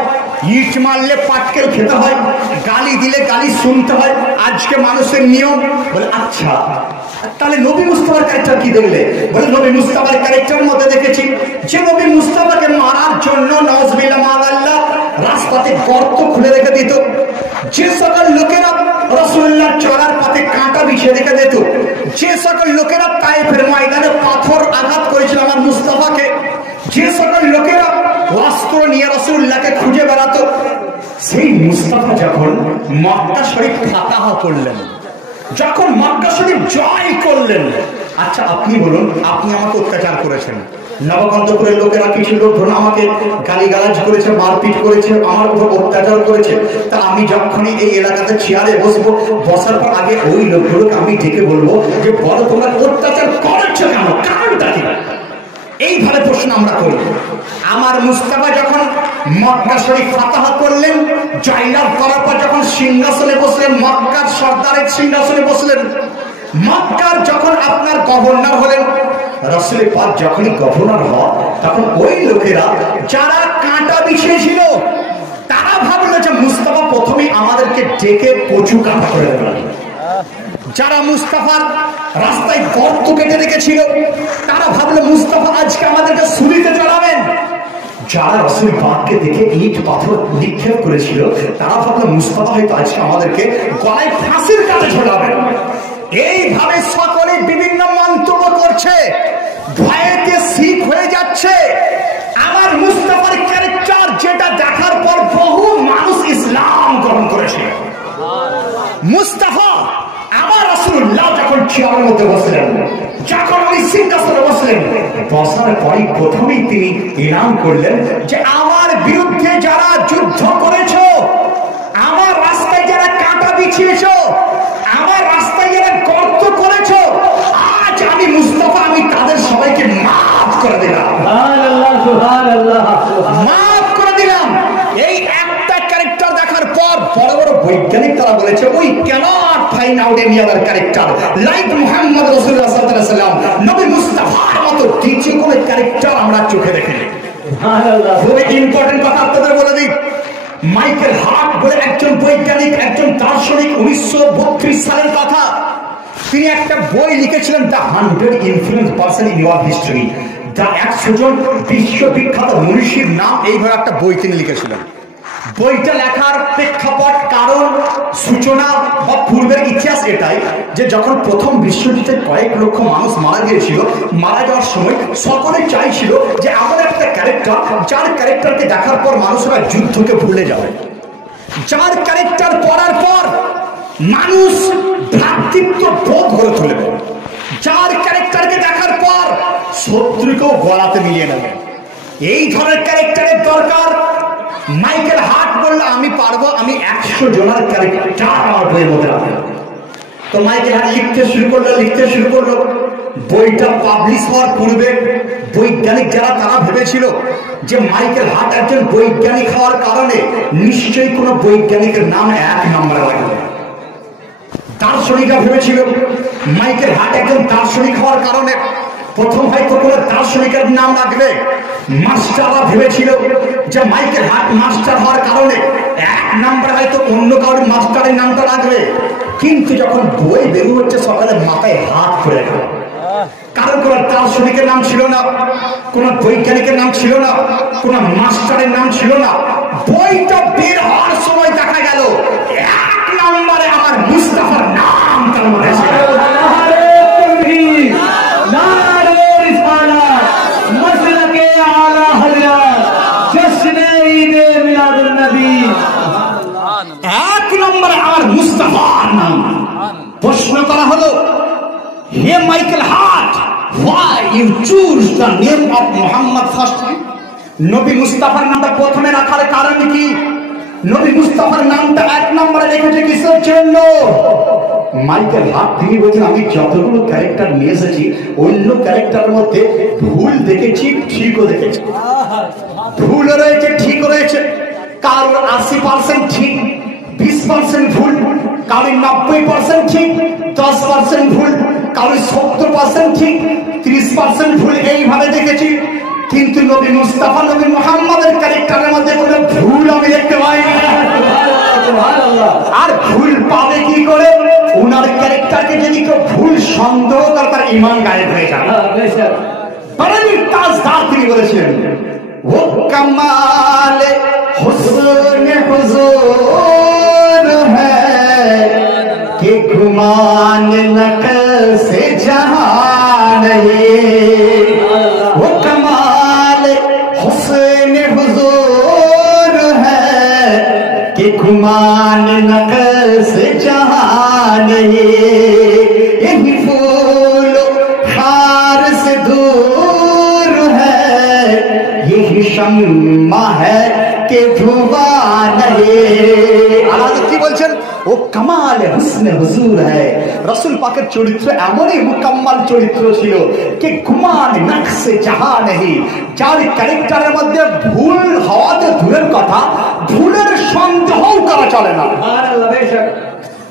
ইট মারলে পাটকেল খেতে হয়, গালি দিলে গালি শুনতে হয়, আজকে মানুষের নিয়ম। বলে আচ্ছা, তাহলে নবী মুস্তাফার ক্যারেক্টার কি দেখলে? বলে নবী মুস্তাফার ক্যারেক্টারের মধ্যে দেখেছি যে নবী মুস্তাফাকে মারার জন্য নাউজুবিল্লাহ মাআল্লাহ রাস্তাতে গর্ত খুলে রেখে দিত, যে সকল লোকেরা রাসূলুল্লাহর চলার পথে কাঁটা বিছিয়ে রেখে দিত, যে সকল লোকেরা তায়েফের ময়দানে পাথর আঘাত করেছিল আমার মুস্তাফাকে, যে সকল লোকেরা অস্ত্র নিয়ে রাসূলুল্লাহকে খুঁজে বেড়াতো, সেই মুস্তাফা যখন মক্কা শরীফ ফাতাহ করলেন, যখন মক্কা শরীফ জয় করলেন, আচ্ছা আপনি বলুন, আপনি আমাকে অত্যাচার করেছেন, নবকান্তপুরের লোকেরা কিছু লোক ধরুন আমাকে গালিগালাজ করেছে, মারপিট করেছে, আমার উপর অত্যাচার করেছে, তা আমি যখনই এই এলাকাতে চেয়ারে বসবো, বসার পর আগে ওই লোকগুলোকে আমি ডেকে বলবো যে বলো তোমরা অত্যাচার করছো কেন, কারণটা কি? এইভাবে প্রশ্ন আমরা করি। আমার মুস্তাফা যখন মক্কা শরীফ ফাতাহ করলেন, জয়লাভ করার পর যখন সিংহাসনে বসলেন, মক্কার সর্দারের সিংহাসনে বসলেন, মক্কার যখন আপনার গভর্নর হলেন, রাসূল পাক যখনই গভর্নর হয় তখন ওই লোকেরা যারা কাঁটা বিছিয়েছিল তারা ভাবলো যে মুস্তাফা প্রথমেই আমাদেরকে ডেকে কচু কাটা করে দেবেন। যারা মুস্তাফার রাস্তায় গর্ত কেটে রেখেছিল তারা ভাবলো মুস্তাফা আজকে আমাদেরকে ছুরিতে চড়াবেন। যারা রাসূল পাককে দেখে ইট পাথর নিক্ষেপ করেছিল তারা ভাবলো মুস্তাফা হয়তো আজকে আমাদেরকে গলায় ফাঁসির কাঠে ঝোলাবেন। এইভাবে সকলে বিভিন্ন মন্তব্য করছে, ভয়েতে শিখ হয়ে যাচ্ছে। আমার মুস্তাফার ক্যারেক্টার যেটা দেখার পর বহু মানুষ ইসলাম গ্রহণ করেছে। মুস্তাফা আমার রাসূলুল্লাহ যখন চেয়ারের মধ্যে বসলেন, যখন উনি সিংহাসনে বসলেন, বসার পরই প্রথমেই তিনি এলান করলেন যে আমার বিরুদ্ধে যারা যুদ্ধ করেছো, আমার রাস্তায় যারা কাঁটা বিছিয়েছো, আমার রাস্তায় যারা গর্ত করেছো, আজ আমি মুস্তাফা আমি তাদের সবাইকে মাফ করে দিলাম। সুবহানাল্লাহ, সুবহানাল্লাহ, মাফ করে দিলাম। এই একটা ক্যারেক্টার দেখার পর বড় বড় বৈজ্ঞানিক তারা বলেছে we cannot find out any other character like মুহাম্মদ রাসূলুল্লাহ সাল্লাল্লাহু আলাইহি ওয়াসাল্লাম। নবী মুস্তাফার মতো দ্বিতীয় কোনো ক্যারেক্টার আমরা চোখে দেখিনি। সুবহানাল্লাহ। খুবই ইম্পর্টেন্ট কথা আপনাদের বলে দিই, মাইকেল হার্ট বলে একজন বৈজ্ঞানিক, একজন দার্শনিক, 1932 সালের কথা, তিনি একটা বই লিখেছিলেন the 100 influence person in world history. যা 100 জন বিশ্ববিখ্যাত মনীষীর নাম, এইভাবে একটা বই তিনি লিখেছিলেন। বইটা লেখার প্রেক্ষাপট, কারণ, সূচনা বা পূর্বের ইতিহাস এটাই যে যখন প্রথম বিশ্বযুদ্ধে কয়েক লক্ষ মানুষ মারা গিয়েছিল, মারা যাওয়ার সময় সকলে চাইছিল যে আমাদের একটা ক্যারেক্টার, যার ক্যারেক্টারকে দেখার পর মানুষরা যুদ্ধকে ভুলে যাবে, যার ক্যারেক্টার পড়ার পর মানুষ ভ্রাতৃত্ব বোধ গড়ে তুলবে, যার ক্যারেক্টারকে দেখার পর শত্রুকেও গলাতে মিলিয়ে নেবে। এই ধরনের ক্যারেক্টারের দরকার। মাইকেল হার্ট বলল আমি পারবো, আমি 100 জনের ক্যারেক্টার আমার বইয়ের মধ্যে রাখবো। তো মাইকেল হার্ট লিখতে শুরু করলো। বইটা পাবলিশ হওয়ার পূর্বে বৈজ্ঞানিক যারা তারা ভেবেছিল যে মাইকেল হার্ট একজন বৈজ্ঞানিক হওয়ার কারণে নিশ্চয়ই কোনো বৈজ্ঞানিকের নাম 1 নম্বরে লাগবে। দার্শনিকরা ভেবেছিল মাইকেল হার্ট একজন দার্শনিক হওয়ার কারণে প্রথম হয়তো কোনো দার্শনিকের নাম রাখবে। মাস্টাররা ভেবেছিল যে মাইকেল হার্ট মাস্টার হওয়ার কারণে 1 নম্বরে হয়তো অন্য কারোর মাস্টারের নামটা রাখবে। কিন্তু যখন বই বের হচ্ছে সকালে মাথায় হাত পড়ে গেল, কারণ কোন দার্শনিকের নাম ছিল না, কোন বৈজ্ঞানিকের নাম ছিল না, কোন মাস্টারের নাম ছিল না। বইটা বের হওয়ার সময় দেখা গেল 1 নম্বরে আমার মুস্তাফার নাম তার মধ্যে ছিল। প্রশ্ন করা হলো, হে Michael Hart, why you choose the name of Muhammad firstly? নবী মুস্তাফার নামটা প্রথমে রাখার কারণ কি? নবী মুস্তাফার নামটা এক নম্বরে রেখেছে কিসের জন্য? মাইকেল হাত তিনি বলছেন আমি যতগুলো ক্যারেক্টার নিয়ে এসেছি অন্য ক্যারেক্টারের মধ্যে ভুল দেখেছি, ঠিকও দেখেছি। ভুল রয়েছে, ঠিক রয়েছে। কারোর 80% ঠিক, 20% ভুল, কারোর 90% ঠিক, 10% ভুল, কারোর 70% ঠিক, 30% ভুল, এইভাবে দেখেছি। কিন্তু নবী মুস্তাফা নবী মুহাম্মাদের ক্যারেক্টারের মধ্যে কোনো ভুল আমি দেখতে পাই না। আর ভুল পাবে কি করে? উনার ক্যারেক্টারকে যদি কেউ ভুল সন্দেহ করে তার ঈমান গায়েব হয়ে যায়। বারেলির তাজদার তিনি বলেছিলেন वो कमाल हुस्न हुजूर है कि गुमान नक़्श जहां नहीं। वो कमाल हुस्न हुजूर है कि गुमान नक़्श जहां नहीं। यही फूल खार से दूर है, यही शम्मा है कि धुआं नहीं। আলাদা কি বলছেন? ও কামাল হুসনে হুজুর হ্যায়। রাসূল পাকের চরিত্র এমনই মুকাম্মাল চরিত্র ছিল যে গুমান নকশে জাহা নেই, যার ক্যারেক্টারের মধ্যে ভুল হওয়া তো দূরের কথা, ভুলের সন্দেহও করা চলে না। সুবহানাল্লাহ। বেশক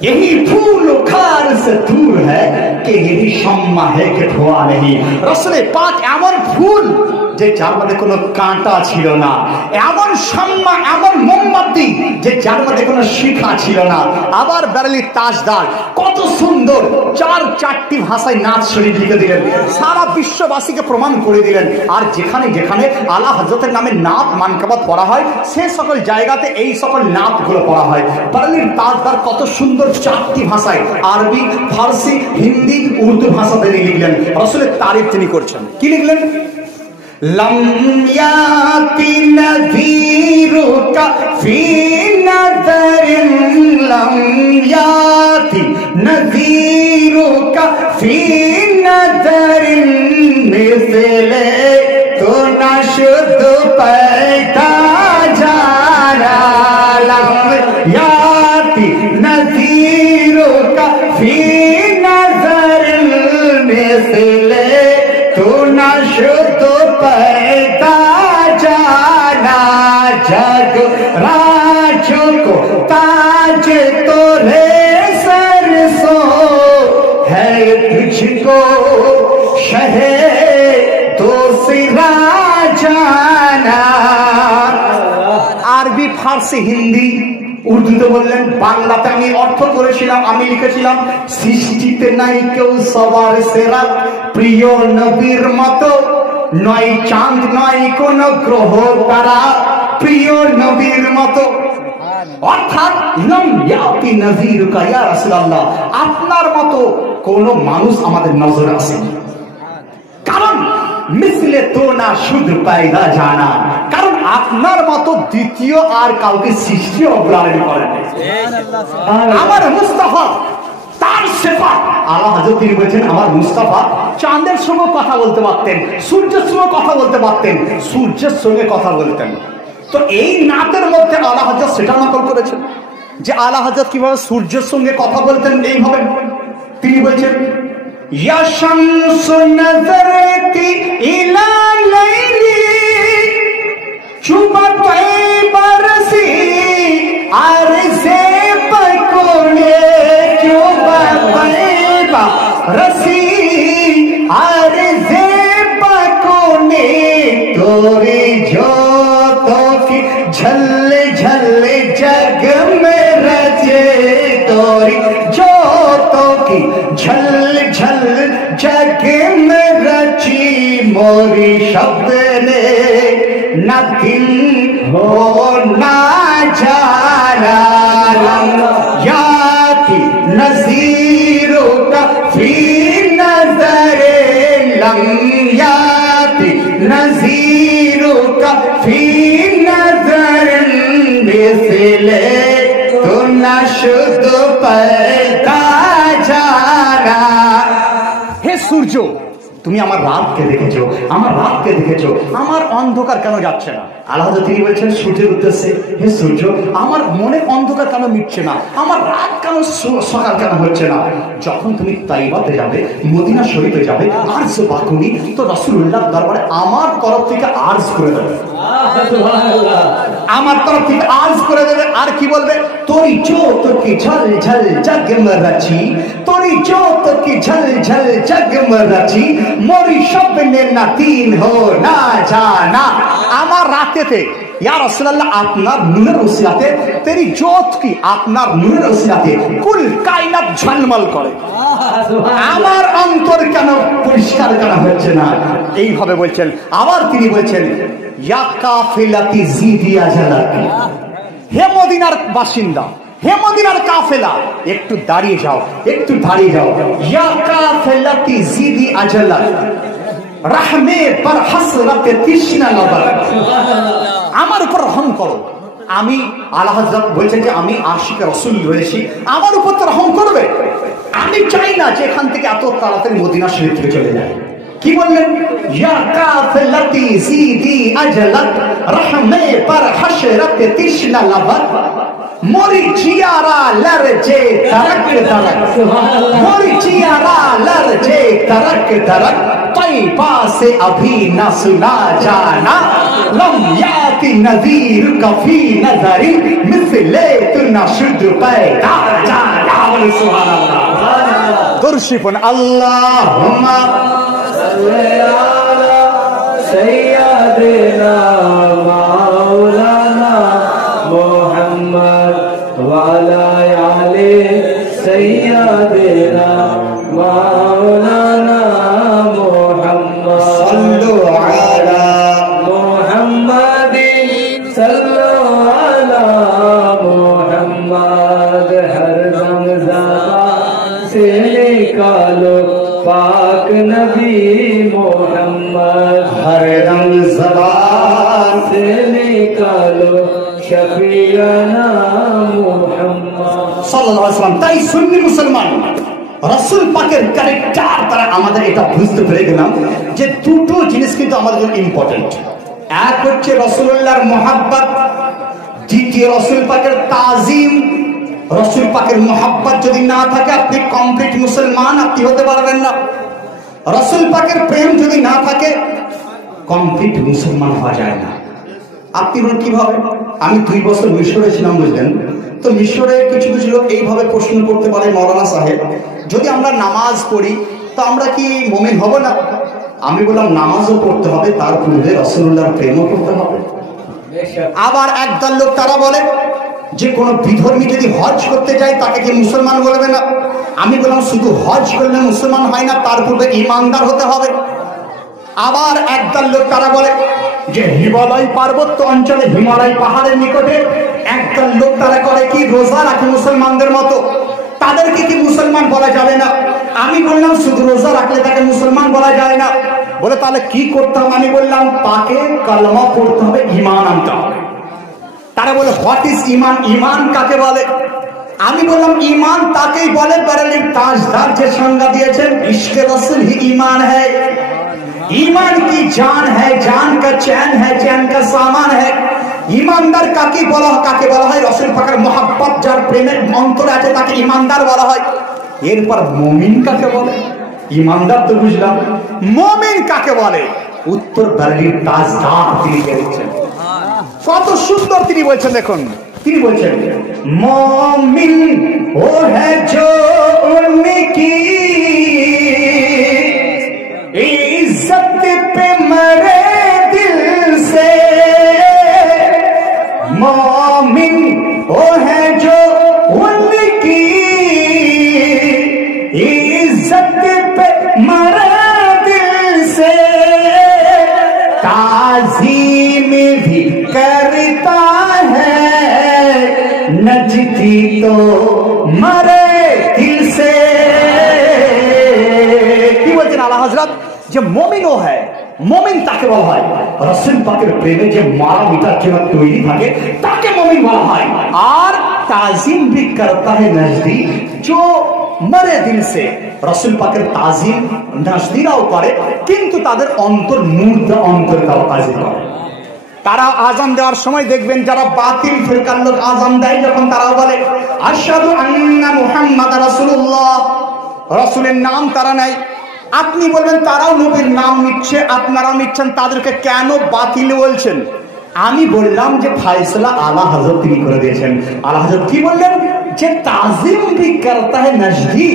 यही फूल खार से दूर है कि यही शम्मा है कि धुआं नहीं। रसूले पाक एमन फूल যে যার মধ্যে কোনো কাঁটা ছিল না, এমন শাম্মা, এমন মোমবাতি যে যার মধ্যে কোনো শিখা ছিল না। আবার বেরেলির তাজদার কত সুন্দর চারটি ভাষায় নাচ শরীফ লিখে দিলেন, সারা বিশ্ববাসীকে প্রমাণ করে দিলেন। আর যেখানে যেখানে আলা হযরতের নামে নাত মানকাবাত পড়া হয় সে সকল জায়গাতে এই সকল নাতগুলো পড়া হয়। বেরেলির তাজদার কত সুন্দর 4টি ভাষায় আরবি, ফার্সি, হিন্দি, উর্দু ভাষাতে লিখলেন। রাসূলের তারিফ তিনি করছেন। কি লিখলেন? लम याति नज़ीरुका फी नज़रिन, लम याति नज़ीरुका फी नज़रिन मिसले तो नशुद पैदा जाना। लम याति नज़ीरुका फी नज़रिन मिसले तो नशुद पैदा जाना। जग राजो को ताज तोरे सर सो है तुझको शहे तो सिरा जाना। আরবি, ফার্সি, হিন্দি, উর্দুতে বললেন, বাংলাতে আমি অর্থ করেছিলাম, আমি লিখেছিলাম সৃষ্টিতে নাই কেউ সবার সেরা, প্রিয় নবীর মতো নয় চাঁদ নয় কোন গ্রহ তারা, প্রিয় নবীর মতো। অর্থাৎ লম ইয়াতি নযীরুকা ইয়া রাসূলুল্লাহ, আপনার মতো কোন মানুষ আমাদের নজরে আসেনি। কারণ মিসলে তো না শুধু পায়দা জানা, কারণ আপনার মতো দ্বিতীয় আর কাউকে সৃষ্টি অবলারণ করেন। আমার মুস্তাফা তার সিফাত, আলা হযরত তিনি বলেছেন আমার মুস্তাফা চাঁদের সঙ্গে কথা বলতে পারতেন, সূর্যের সঙ্গে কথা বলতে পারতেন, সূর্যের সঙ্গে কথা বলতেন। তো এই নাতের মধ্যে আলা হযরত সেটা নকল করেছেন যে আলা হযরত কিভাবে সূর্যের সঙ্গে কথা বলতেন। এইভাবে তিনি বলছেন या शम्स नज़रती इला लैली चुबते बरसी अर्ज़े पकोड़े चुबते बरसी अर्ज़े पकोड़े तोरी जोतों की झल झल जग में रचे, तोरी जोतों की झल झल जग में रची मोरी शब्द ने न दिन हो ना जाना। याति नज़ीरों का फी नज़रे, लम याति नज़ीरों का फी नज़र मिसले तो नशुद पैदा जाना। হে সূর্য, তুমি আমার রাতকে দেখেছো, আমার রাতকে দেখেছো, আমার অন্ধকার কেন যাচ্ছে না? আল্লাহ তিনি বলছেন সূর্যের উদ্দেশ্যে, হে সূর্য আমার মনে অন্ধকার কেন মিটছে না, আমার রাত কেন সকাল কেন হচ্ছে না? যখন তুমি তাইবাতে যাবে, মদিনা শরীফে যাবে, আরজ বাকুনি তো রাসূলুল্লাহ দরবারে আমার তরফ থেকে আরজ করে দেবে, আমার তরফ থেকে আরজ করে দেবে। আর কি বলবে? তোরি জোত কি ঝল ঝল জগমরাচি, তোরি জোত কি ঝল ঝল জগমরাচি, মোরি স্বপ্নে নাতিন হো না জানা। আমার রাতেতে ইয়া রাসূলুল্লাহ আপনার নূরের ওসিলাতে, তেরি জোত কি আপনার নূরের ওসিলাতে কুল কায়নাত ঝলমল করে, আমার অন্তর কেন পরিষ্কার করা হচ্ছে না? এইভাবে বলছেন। আবার তিনি বলছেন ইয়া কাফিলাতি জিদিয়া জালাতি, হে মদিনার বাসিন্দা, হে মদিনার কাফেলা, একটু দাঁড়িয়ে যাও, একটু দাঁড়িয়ে যাও। ইয়া কাফিলাতি জিদি আজালাত, রাহমে পর হাসরাতে তৃষ্ণা নজর, আমার উপর রহম করো। আমি আলা হযরত বলছেন যে আমি আশিক রাসূল রয়েছি, আমার উপর তো রহম করবে। আমি চাই না যে এখান থেকে এত তাড়াতাড়ি মদিনা শরীফ থেকে চলে যায়। কি বললেন? ইয়া কাফিলাতি জিদি আজালাত, রাহমে পর হাসরাতে তৃষ্ণা নজর, मोरी चियारा लरजे तरक तरक, मोरी चियारा लरजे तरक तरक, तैबा से अभी न सुना जाना, लम याति नज़ीर कफी नज़री, मिसले तु न शुद्ध पैदा जाना। सुभान अल्लाह। दुर्शिपन अल्लाहुम्मा सल्ली अला सय्यदिना मौलाना मुहम्मद वाला आले सय्यदिना मौलाना मुहम्मद, सल्लु अला मुहम्मदिन सल्लु अला मुहम्मद, हरदम ज़बान से निकालो पाक नबी मुहम्मद, हरदम ज़बान से निकालो शफीअना मुहम्मद সাল্লাল্লাহু আলাইহি ওয়াসাল্লাম। তাই সুন্নি মুসলমান রাসূল পাকের ক্যারেক্টার তারা আমাদের এটা বুঝতে পেরে গেলাম যে দুটো জিনিস কিন্তু আমাদের জন্য ইম্পর্টেন্ট। এক হচ্ছে রাসূলুল্লাহর মহব্বত, দ্বিতীয় রাসূল পাকের তাজিম। রাসূল পাকের মহব্বত যদি না থাকে আপনি কমপ্লিট মুসলমান আপনি হতে পারবেন না। রাসূল পাকের প্রেম যদি না থাকে কমপ্লিট মুসলমান হওয়া যায় না। আপনি বলেন কিভাবে? আমি 2 বছর মিশরে ছিলাম, বুঝলেন তো। মিশরে কিছু কিছু লোক এইভাবে প্রশ্ন করতে পারে, মৌলানা সাহেব যদি আমরা নামাজ পড়ি তো আমরা কি মুমিন হব না? আমি বললাম নামাজও পড়তে হবে, তার পূর্বে রাসূলুল্লাহর প্রেমও করতে হবে। আবার একদল লোক তারা বলে যে কোনো বিধর্মী যদি হজ করতে যায় তাকে কি মুসলমান বলবে না? আমি বললাম শুধু হজ করলে মুসলমান হয় না, তার পূর্বে ঈমানদার হতে হবে। আবার একদল লোক তারা বলে যে হিমালয় পার্বত্য অঞ্চলে, হিমালয় পাহাড়ের নিকটে একদল লোক তারা করে কি রোজা রাখে মুসলমানদের মতো, তাদেরকে কি মুসলমান বলা যাবে না? আমি বললাম শুধু রোজা রাখলে তাকে মুসলমান বলা যায় না। বলে তাহলে কি করতে হবে? আমি বললাম তাকে কালেমা পড়তে হবে, ঈমান আনতে হবে। তারা বলে হোয়াট ইজ ঈমান? ঈমান কাকে বলে? আমি বললাম ঈমান তাকেই বলে বারেলির তাজদার যে সংজ্ঞা দিয়েছেন, ইশকে রাসূল হি ঈমান হ্যায়। ईमान की जान है, जान का चैन है, चैन का सामान है। ईमानदार काके বলা হয়? রাসূল পাকের মহব্বত যার প্রেমের অন্তরে আছে তাকে ঈমানদার বলা হয়। এরপর মুমিন কাকে বলে? ঈমানদার তো বুঝলাম, মুমিন কাকে বলে? উত্তর বারেলির তাজদার তিনি বলেছেন। কত সুন্দর তিনি বলছেন, দেখুন তিনি বলছেন মুমিন ও है जो उनकी इज्जत पे मरे दिल से, मोमिन वो है जो उनकी इज्जत पे मरे दिल से, ताज़ीम भी करता है नजदी तो मरे दिल से। কি বলছেন আলা হযরত? যে মুমিনও হয়, মুমিন তাকে বলা হয় রাসূল পাকের প্রেমে যে মারা মিটার জন্য তৈরি থাকে তাকে মুমিন বলা হয়। আর তাজিম भी करता है नजदी, जो মরে দিল সে রাসূল পাকের তাজিম নাজদিরাও করে, কিন্তু তাদের অন্তর মুর্দা অন্তর তাও তাজিম করে। তারা আজান দেওয়ার সময় দেখবেন যারা বাতিল ফিরকার লোক আজান দেয় যখন তারা বলে আশহাদু আন্না মুহাম্মাদার রাসূলুল্লাহ, রাসূলের নাম তারা নেয়। আপনি বলবেন তারাও নবীর নাম নিচ্ছে, আপনারাও নিচ্ছেন, তাদেরকে কেন বাতিল বলছেন? আমি বললাম যে ফায়সালা আলা হযরত তিনি করে দিয়েছেন। আলা হযরত কি বললেন? যে তাজিম ভি করতা है নজদি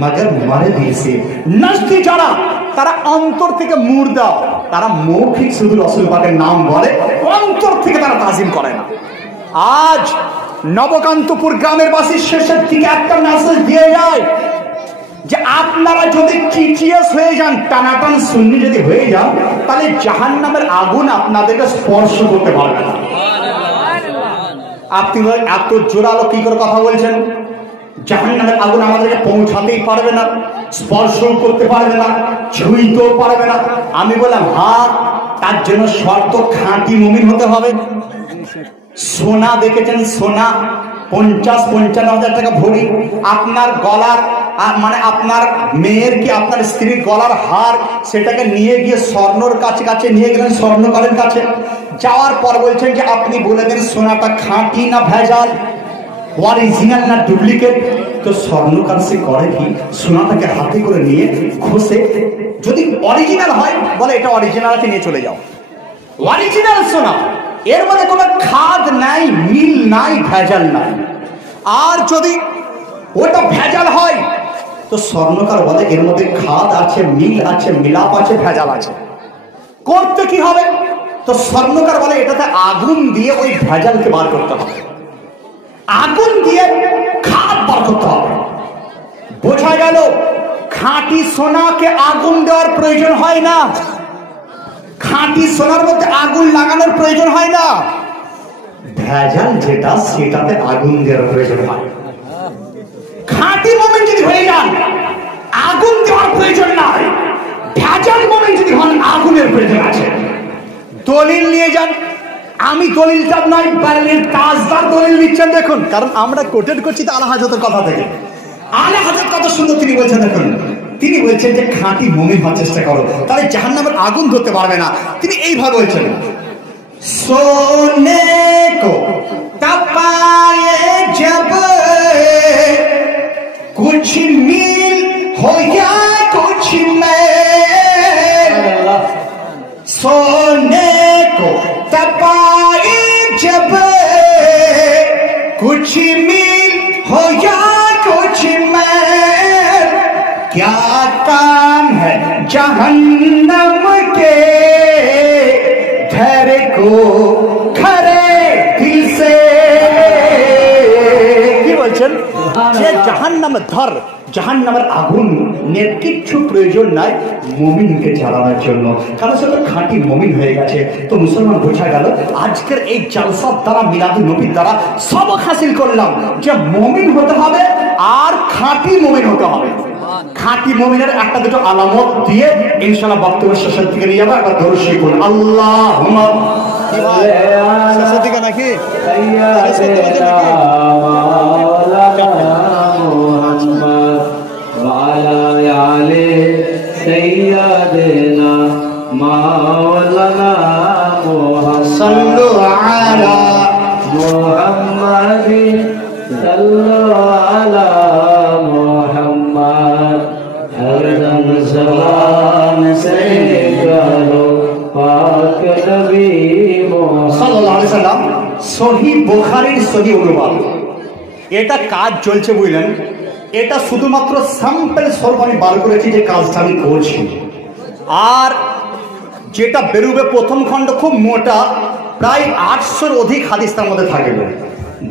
মগর মারে দিল সে। নজদি যারা তারা অন্তর থেকে মুর্দা, তারা মৌখিক শুধু রাসূল পাকের নাম বলে, অন্তর থেকে তারা তাজিম করে না। আজ নবকান্তপুর গ্রামের বাসী শেষের দিকে একটা মেসেজ দিয়ে যায় যে আপনারা যদি টিটিএস হয়ে যান, টানাটান সুন্নি যদি হয়ে যান, তাহলে জাহান্নামের আগুন আপনাদেরকে স্পর্শ করতে পারবে না। আপনি এত জোরালো কি করে কথা বলছেন? জাহান্নামের আগুন আমাদেরকে পৌঁছাতেই পারবে না, স্পর্শও করতে পারবে না, ছুঁইতেও পারবে না। আমি বললাম হ্যাঁ, তার জন্য শর্ত খাঁটি মুমিন হতে হবে। সোনা দেখেছেন, সোনা 50-55 হাজার টাকা ভরি। আপনার গলার মানে আপনার মেয়ের কি আপনার স্ত্রীর গলার হার, সেটাকে নিয়ে গিয়ে স্বর্ণর কাছে নিয়ে গেলেন, স্বর্ণকারের কাছে যাওয়ার পর বলছেন যে আপনি বলে দেন সোনাটা খাঁটি না ভেজাল, অরিজিনাল না ডুপ্লিকেট। তো স্বর্ণকার সে করে কি, সোনাটাকে হাতে করে নিয়ে ঘষে, যদি অরিজিনাল হয় বলে এটা অরিজিনালকে নিয়ে চলে যাও, অরিজিনাল সোনা, এর মধ্যে কোনো খাদ নাই, মিল নাই, ভেজাল নাই। আর যদি ওটা ভেজাল হয় তো স্বর্ণকার বলে এর মধ্যে খাদ আছে, মিল আছে, মিলাপ আছে, ভেজাল আছে। করতে কি হবে? তো স্বর্ণকার বলে এটাতে আগুন দিয়ে ওই ভেজালকে বার করতে হবে, আগুন দিয়ে খাদ বার করতে হবে। বোঝা গেল খাঁটি সোনাকে আগুন দেওয়ার প্রয়োজন হয় না, খাঁটি সোনার মধ্যে আগুন লাগানোর প্রয়োজন হয় না। ভেজাল যেটা সেটাতে আগুন দেওয়ার প্রয়োজন হয়। খাঁটি মুমিন যদি হয়ে যান আগুন দেওয়ার প্রয়োজন নাই, ভেজাল মুমিন যদি হন আগুনের প্রয়োজন আছে। দলিল নিয়ে যান, আমি দলিলটা নয় বারের তাজদার দলিল নিচ্ছেন দেখুন, কারণ আমরা কোটেড করছি তো আলা হযরতের কথা থেকে। আলা হযরত কত সুন্দর তিনি বলছেন দেখুন, তিনি বলছেন যে খাঁটি মুমিন হওয়ার চেষ্টা করো, তাহলে জাহান্নামের আগুন ধরতে পারবে না। তিনি এইভাবে বলছেন সোনে কো तपाए जब कुछ मिल हो या कुछ मैल, सोने को तपाए जब कुछ मिल हो या कुछ मैल, क्या काम है जहन्नम के धैर्य को खरे दिल से। কি বলছেন যে জাহান্নামের ধর, জাহান্নামের আগুন নিয়ে কিচ্ছু প্রয়োজন নাই মুমিনকে জ্বালানোর জন্য, কারণ সে তো খাঁটি মুমিন হয়ে গেছে। তো মুসলমান বোঝা গেল আজকের এই জালসার দ্বারা, মিলাদুন নবীর দ্বারা সবক হাসিল করলাম যে মুমিন হতে হবে আর খাঁটি মুমিন হতে হবে। খাঁটি মুমিনের একটা দুটো আলামত দিয়ে ইনশাআল্লাহ বক্তব্য শেষের দিকে নিয়ে যাবো। একবার দরুদ শরীফ পড়ুন, আল্লাহুম্মা শেষের দিকে নাকি سيدنا مولانا صلوا على محمد صلوا على محمد हर दम ज़बान से करो पाक नबी मोहम्मद সাল্লাল্লাহু আলাইহি সাল্লাম। সহিহ বুখারীর সহিহ অনুবাদ, এটা কাজ চলছে বুঝলেন, এটা শুধুমাত্র স্যাম্পল স্বরূপ আমি বার করেছি যে কাজটা আমি করছি। আর যেটা বেরোবে প্রথম খণ্ড খুব মোটা, প্রায় 800-র অধিক হাদিস তার মধ্যে থাকবে।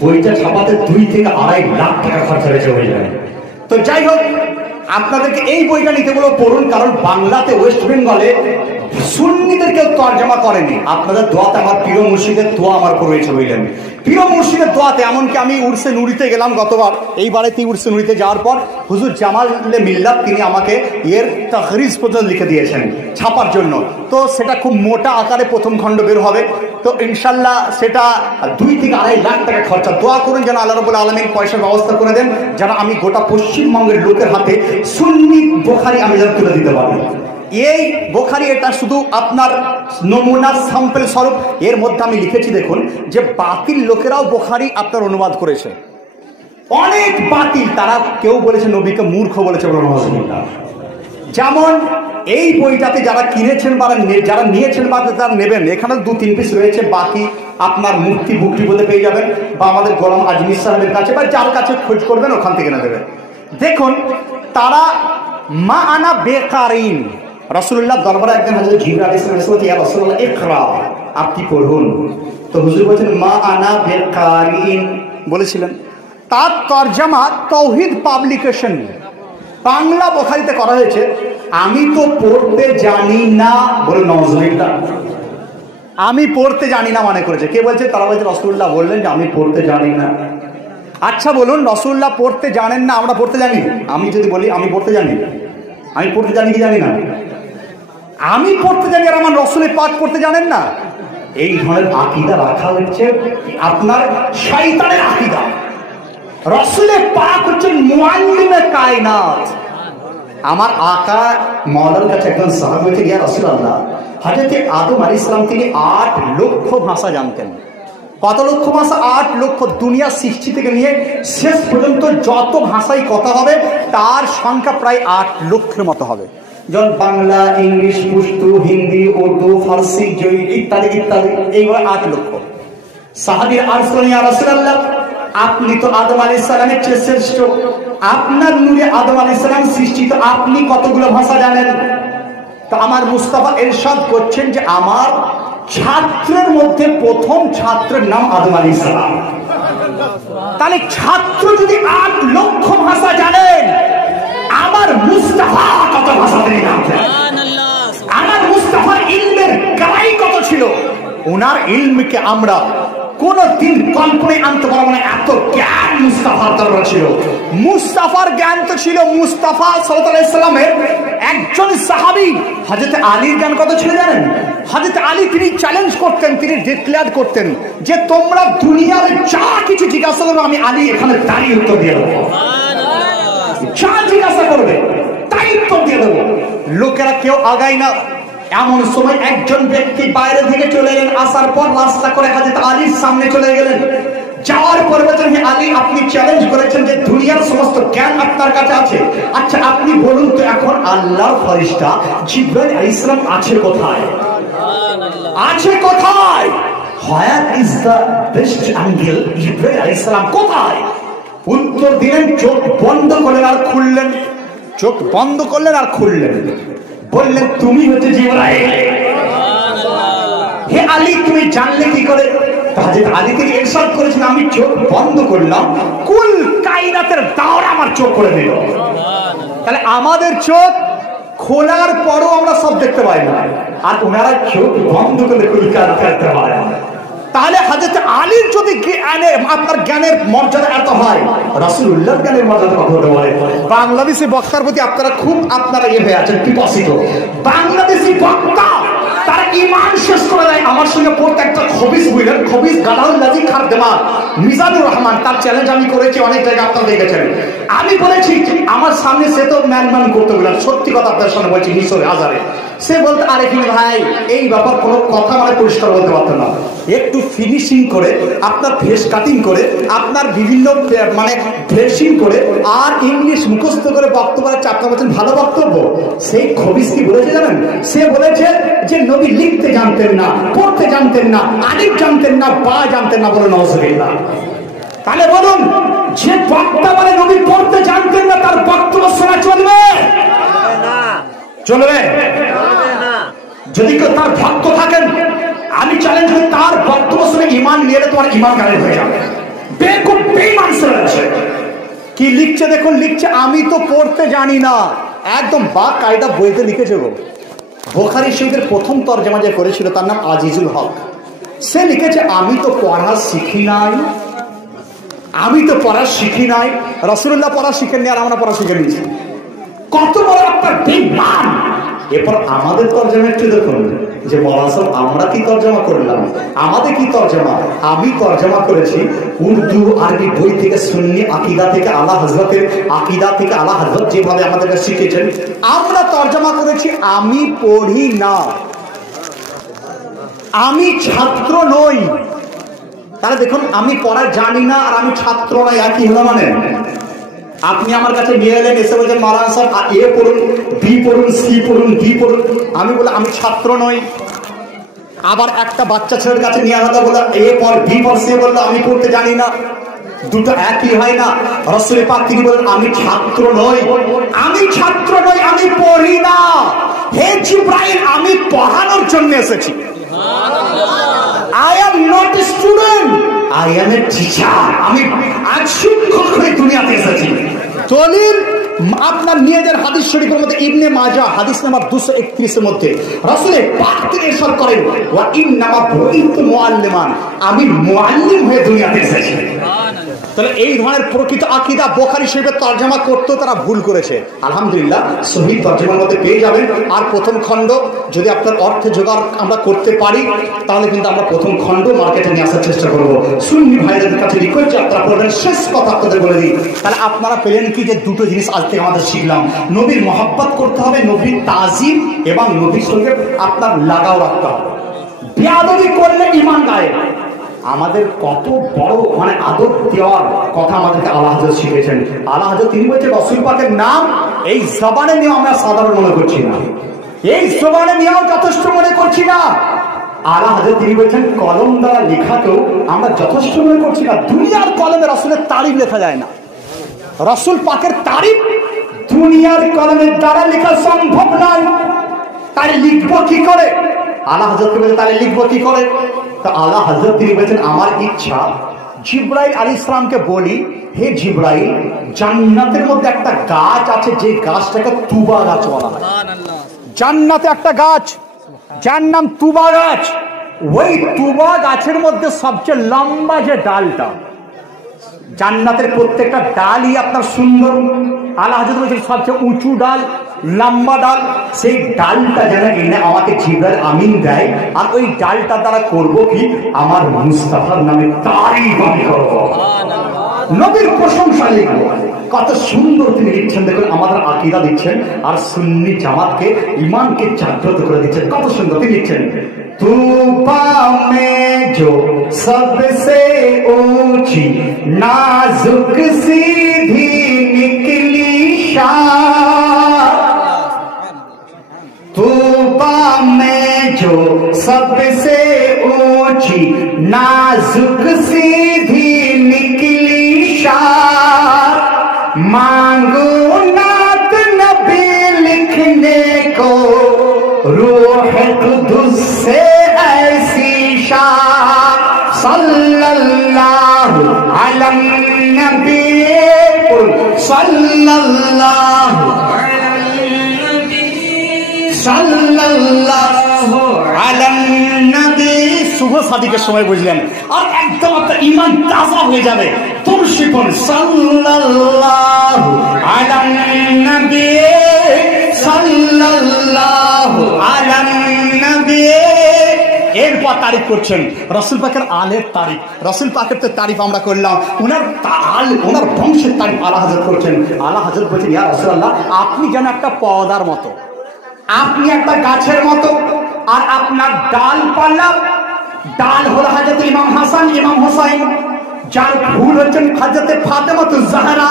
বইটা ছাপাতে 2 থেকে 2.5 লাখ টাকা খরচা হয়ে যায়। তো যাই হোক, আপনাদেরকে এই বইটা নিতে বলবো পড়ুন, কারণ বাংলাতে ওয়েস্ট বেঙ্গলে সুন্নিদের কেউ তর্জমা করেনি। আপনাদের দোয়াতে আমার প্রিয় মুর্শিদের দোয়া আমার উপর রয়েছে, বুঝলেন? প্রিয় মুর্শিদের দোয়াতে, এমনকি আমি উর্সে নুরিতে গেলাম গতবার, এইবারে উর্সে নুরিতে যাওয়ার পর হুজুর জামালে মিল্লাত তিনি আমাকে এর তাখরিজ পর্যন্ত লিখে দিয়েছেন ছাপার জন্য। তো সেটা খুব মোটা আকারে প্রথম খণ্ড বের হবে। তো ইনশাল্লাহ সেটা 2 থেকে 2.5 লাখ টাকা খরচা। দোয়া করুন যেন আল্লাহ রাব্বুল আলামিন পয়সার ব্যবস্থা করে দেন, যেন আমি গোটা পশ্চিমবঙ্গের লোকের হাতে সুন্নি বুখারী আমি যেন তুলে দিতে পারি। এই বুখারী এটা শুধু আপনার নমুনা স্যাম্পল স্বরূপ। এর মধ্যে আমি লিখেছি দেখুন যে বাতিল লোকেরাও বুখারী আপনার অনুবাদ করেছে, অনেক বাতিল। তারা কেউ বলেছে নবীকে মূর্খ বলেছে, যেমন এই বইটাতে যারা কিনেছেন বা যারা নিয়েছেন বা যারা নেবেন, এখানে 2-3 পিস রয়েছে, বাকি আপনার মুফতি বুকটি বলে পেয়ে যাবেন, বা আমাদের গোলাম আজমির সাহেবের কাছে বা যার কাছে খোঁজ করবেন ওখান থেকে না দেবেন। দেখুন তারা মা আনা বেকারিন, রাসূলুল্লাহ দরবারে একদিন হযরত জিবরাইল আলাইহিস সালাম বলতে, ইয়া রাসূলুল্লাহ ইকরা, আপনি পড়ুন। তো হুজুর বলেছেন মা আনা বেকারিন বলেছিলেন। তার তরজমা তৌহিদ পাবলিকেশন বাংলা বুখারীতে করা হয়েছে, আমি তো পড়তে জানি না বলে নজরুল্লাহ, আমি পড়তে জানি না মানে করেছে। কে বলছে? তারা বলছে রাসূলুল্লাহ বললেন যে আমি পড়তে জানি না। আচ্ছা বলুন, রাসূলুল্লাহ পড়তে জানেন না, আমরা পড়তে জানি? আমি যদি বলি আমি পড়তে জানি, আমি পড়তে জানি কি জানি না? আমি পড়তে জানি আর আমার রাসূলের পাক পড়তে জানেন না, এই ধরনের আকীদা রাখা হচ্ছে আপনার শয়তানের আকীদা। রাসূলের পাক হচ্ছেন মুআল্লিমে কায়নাত। আমার আকা মওলার কাছে একজন সাহাবী বলছে, ইয়া রাসূলুল্লাহ, হযরত আদম আলাইহিস সালাম তিনি 8 লক্ষ ভাষা জানতেন। কত লক্ষ ভাষা? 8 লক্ষ। দুনিয়া সৃষ্টি থেকে নিয়ে শেষ পর্যন্ত যত ভাষায় কথা হবে তার সংখ্যা প্রায় 8 লক্ষের মতো হবে। যেমন বাংলা, ইংলিশ, পশতু, হিন্দি, উর্দু, ফার্সি, জৈন ইত্যাদি ইত্যাদি, এইগুলো 8 লক্ষ। সাহাবীর আরজ করেন, ইয়া রাসূলুল্লাহ, আপনি তো আদম আলাইহিস সালামের চেয়ে শ্রেষ্ঠ, আপনার নূরে আদম আলাইহিস সালাম সৃষ্টি, তো আপনি কতগুলো ভাষা জানেন? তো আমার মুস্তাফা ইরশাদ করছেন যে আমার ছাত্রের মধ্যে প্রথম ছাত্রের নাম আদম আলাইহিস সালাম। তাহলে ছাত্র যদি 8 লক্ষ ভাষা জানেন, আমার মুস্তাফা কত ভাষা তিনি জানতেন? আমার মুস্তাফার ইলমের গাই কত ছিল? ওনার ইলমকে আমরা কোনদিন কল্পনায় আনতে পারবো না, এত জ্ঞান মুস্তাফার দরবারে ছিল। মুস্তাফার জ্ঞান তো ছিল। মুস্তাফা সাল্লাল্লাহু আলাইহি সাল্লামের একজন সাহাবী হযরত আলীর জ্ঞান কত ছিল জানেন? হযরত আলী তিনি চ্যালেঞ্জ করতেন, তিনি ডিক্লেয়ার করতেন যে তোমরা দুনিয়ার যা কিছু জিজ্ঞাসা করবে আমি আলী এখানে দাঁড়িয়ে উত্তর দিয়ে দেবো, যা জিজ্ঞাসা করবে তাই উত্তর দিয়ে দেবো। লোকেরা কেউ আগায় না। এমন সময় একজন ব্যক্তি বাইরে থেকে চলে এলেন, আসার পর রাস্তা করে হযরত আলীর সামনে চলে গেলেন। যাওয়ার পর বলছেন, হে আলী, আপনি চ্যালেঞ্জ করেছেন যে দুনিয়ার সমস্ত জ্ঞান আপনার কাছে আছে, আচ্ছা আপনি বলুন তো এখন আল্লাহর ফেরেশতা জিবরাইল আলাইহিস সালাম আছে কোথায়? আছে কোথায়? Where is the best angel? জিবরাইল আলাইহিস সালাম কোথায়? উত্তর দিলেন, চোখ বন্ধ করলেন আর খুললেন, চোখ বন্ধ করলেন আর খুললেন, বললেন তুমি হচ্ছে জিবরাইল। হে আলী, তুমি জানলে কি করে? হযরত আলী থেকে ইরশাদ করেছেন, আমি চোখ বন্ধ করলাম, কুল কায়নাতের দাওরা আমার চোখ করে দিল। তাহলে আমাদের চোখ খোলার পরও আমরা সব দেখতে পাই না, আর ওনারা চোখ বন্ধ করে কুল কায়নাতের দাওরা। তাহলে হযরত আলীর যদি আপনার জ্ঞানের মর্যাদা এত হয়, রাসূলুল্লাহর জ্ঞানের মর্যাদা কত হতে পারে? বাংলাদেশি বক্তার প্রতি আপনারা খুব হয়ে আছেন পিপাসিত। বাংলাদেশি বক্তা তারা ঈমান শেষ করে দেয়। আমার সঙ্গে পড়তে একটা খবিস বুঝলেন, খবিস গালাউল্লাজি খার দেমা মিজানুর রহমান, তার চ্যালেঞ্জ আমি করেছি অনেক জায়গায়, আপনারা দেখেছেন। আমি বলেছি আমার সামনে সে তো ম্যানম্যান করতে বললেন, সত্যি কথা আপনার সামনে বলছি, মিশরে হাজারে সে বলতে, আরে কি ভাই এই ব্যাপার কোনো কথা মানে পরিষ্কার বলতে পারতো না, একটু ফিনিশিং করে আপনার ফেস কাটিং করে আপনার বিভিন্ন মানে ড্রেসিং করে আর ইংলিশ মুখস্থ করে বক্তব্য চাপটা বলছেন ভালো বক্তব্য। সেই খবিস কি বলেছে জানেন? সে বলেছে যে নবী লিখতে জানতেন না, পড়তে জানতেন না, আলিফ জানতেন না, বা জানতেন না, বলে নাউজুবিল্লাহ। তাহলে বলুন, যে বক্তা বলে নবী পড়তে জানতেন না, তার বক্তব্য শোনা চলবে না? চলবে না। যদি কেউ তার ভক্ত থাকেন, আমি চ্যালেঞ্জ করি তার বক্তব্য শুনে ঈমান নিয়ে তোমার ঈমান গায়েব হয়ে যাবে। বেকুব বেঈমান শুনেছে। কি লিখছে দেখুন, লিখছে আমি তো পড়তে জানি না, একদম বা কায়দা বইতে লিখেছে গো। বুখারী শরীফের প্রথম তরজমা যে করেছিল তার নাম আজিজুল হক, সে লিখেছে আমি তো পড়া শিখি নাই, আমি তো পড়া শিখি নাই। রাসূলুল্লাহ পড়া শিখেননি আর আমরা পড়া শিখে নিয়েছি, কত বড় একটা বিমান। এরপর আমাদের তরজমা একটু দেখুন যে মৌলানা আমরা কি তরজমা করলাম, আমাদের কি তরজমা। আমি তরজমা করেছি উর্দু আরবি বই থেকে, সুন্নি আকীদা থেকে, আলা হযরতের আকীদা থেকে, আলা হযরত যেভাবে আমাদেরকে শিখেছেন আমরা তরজমা করেছি। আমি পড়ি না, আমি ছাত্র নই। তাহলে দেখুন আমি পড়া জানি না আর আমি ছাত্র নই, একই হলো মানে। আপনি আমার কাছে নিয়ে এলেন, এসে বলছেন মাওলানা সাহেব এ পড়ুন, বি পড়ুন, সি পড়ুন, ডি পড়ুন। আমি বলে আমি ছাত্র নই। আবার একটা বাচ্চা ছেলের কাছে নিয়ে আলাদা বলে এ পড়, বি পড়, সে বললো আমি পড়তে জানি না, দুটো একই হয় না। রাসূল পাক তিনি বলেন আমি ছাত্র নই, আমি ছাত্র নই, আমি পড়ি না। হে জিবরাইল আমি পড়ানোর জন্য এসেছি। I am not a student, I am a teacher. আমি আজ শিক্ষক হয়ে দুনিয়াতে এসেছি। দলিল আপনার নিজের হাদিস শরীফের মধ্যে ইবনে মাজাহ হাদিস নাম্বার 231 এর মধ্যে রাসূল পাক তিনি ইরশাদ করেন ওয়া ইন্নামা বুইতু মুআল্লিমান, আমি মুআল্লিম হয়ে দুনিয়াতে এসেছি। তাহলে এই ধরনের প্রকৃত আকীদা বুখারী শরীফের তরজমা করতেও তারা ভুল করেছে। আলহামদুলিল্লাহ সহিহ তরজমার মধ্যে পেয়ে যাবেন। আর প্রথম খণ্ড যদি আপনার অর্থে জোগাড় আমরা করতে পারি তাহলে কিন্তু আমরা প্রথম খণ্ড মার্কেটে নিয়ে আসার চেষ্টা করবো। সুন্নি ভাইদের কাছে রিকোয়েস্ট আপনারা করবেন। শেষ কথা আপনাদের বলে দিই, তাহলে আপনারা পেলেন কি যে দুটো জিনিস আজ থেকে আমাদের শিখলাম। নবীর মহব্বত করতে হবে, নবীর তাজিম এবং নবীর সঙ্গে আপনার লাগাও রাখতে হবে। বেয়াদবি করলে ঈমান গায়েব। আমাদের কত বড় মানে আদর দেওয়ার কথা আমাদেরকে আলা হযরত শিখেছেন। আলা হযরত তিনি বলছেন রাসূল পাকের নাম এই জবানে নিয়ে আমরা সাধারণ মনে করছি না, এই জবানে নিয়েও যথেষ্ট মনে করছি না। আলা হযরত তিনি বলছেন কলম দ্বারা লেখাকেও আমরা যথেষ্ট মনে করছি না। দুনিয়ার কলমে রাসূলের তারিফ লেখা যায় না, রাসূল পাকের তারিফ দুনিয়ার কলমের দ্বারা লেখা সম্ভব নয়। তাই লিখবো কি করে? আলা হযরত বলে তাই লিখবো কি করে? তো আলা হযরত তিনি বলেছেন আমার ইচ্ছা জিবরাইল আলাইহিস সালামকে বলি, হে জিবরাইল জান্নাতের মধ্যে একটা গাছ আছে যে গাছটাকে তুবা গাছ বলা হয়। জান্নাতে একটা গাছ যার নাম তুবা গাছ। ওই তুবা গাছের মধ্যে সবচেয়ে লম্বা যে ডালটা, জান্নাতের প্রত্যেকটা ডালই আপনার সুন্দর। আলা হযরত বলেছেন সবচেয়ে উঁচু ডাল, লম্বা ডাল, সেই ডালটা যেন এনে আমাকে জিবরাইল আমিন দেয়। আর ওই ডালটা দ্বারা করব কি? আমার মুস্তাফার নামে তারিফ আমি করব, নবীর প্রশংসা লিখবো। কত সুন্দর তিনি লিখছেন দেখুন, আমাদের আকীদা দিচ্ছেন আর সুন্নি জামাতকে ঈমানকে জাগ্রত করে দিচ্ছেন। কত সুন্দর তিনি লিখছেন তুবা মে जो सबसे ऊंची नाजुक सीधी निकली शान, तूबा में जो सबसे ऊंची नाजुक सीधी निकली शान, मांगो नात नबी लिखने को रूह कुदुस से ऐसी शान, सल्लल्लाहु अलैहि नबी, सल्लल्लाहु সাল্লাল্লাহু আলাইহি নবী। শুভ সাদিকের সময় বুঝলেন আর একদম আপনার ঈমান তাজা হয়ে যাবে। তুলসী পড়ুন সাল্লাল্লাহু আলাইহি নবী, সাল্লাল্লাহু আলাইহি নবী। এরপর তারিফ করছেন রাসূল পাকের আলের তারিফ। রাসূল পাকের তো তারিফ আমরা করলাম, ওনার আল ওনার বংশের তারিফ আলা হযরত করছেন। আলা হযরত বলছেন ইয়া রাসূলুল্লাহ আপনি যেন একটা পদার মতো, আপনি একটা গাছের মতো, আর আপনার ডালপালা, ডাল হলো হযরত ইমাম হাসান ইমাম হুসাইন, যার ফুল হচ্ছেন হযরত ফাতেমাতুজ জাহরা,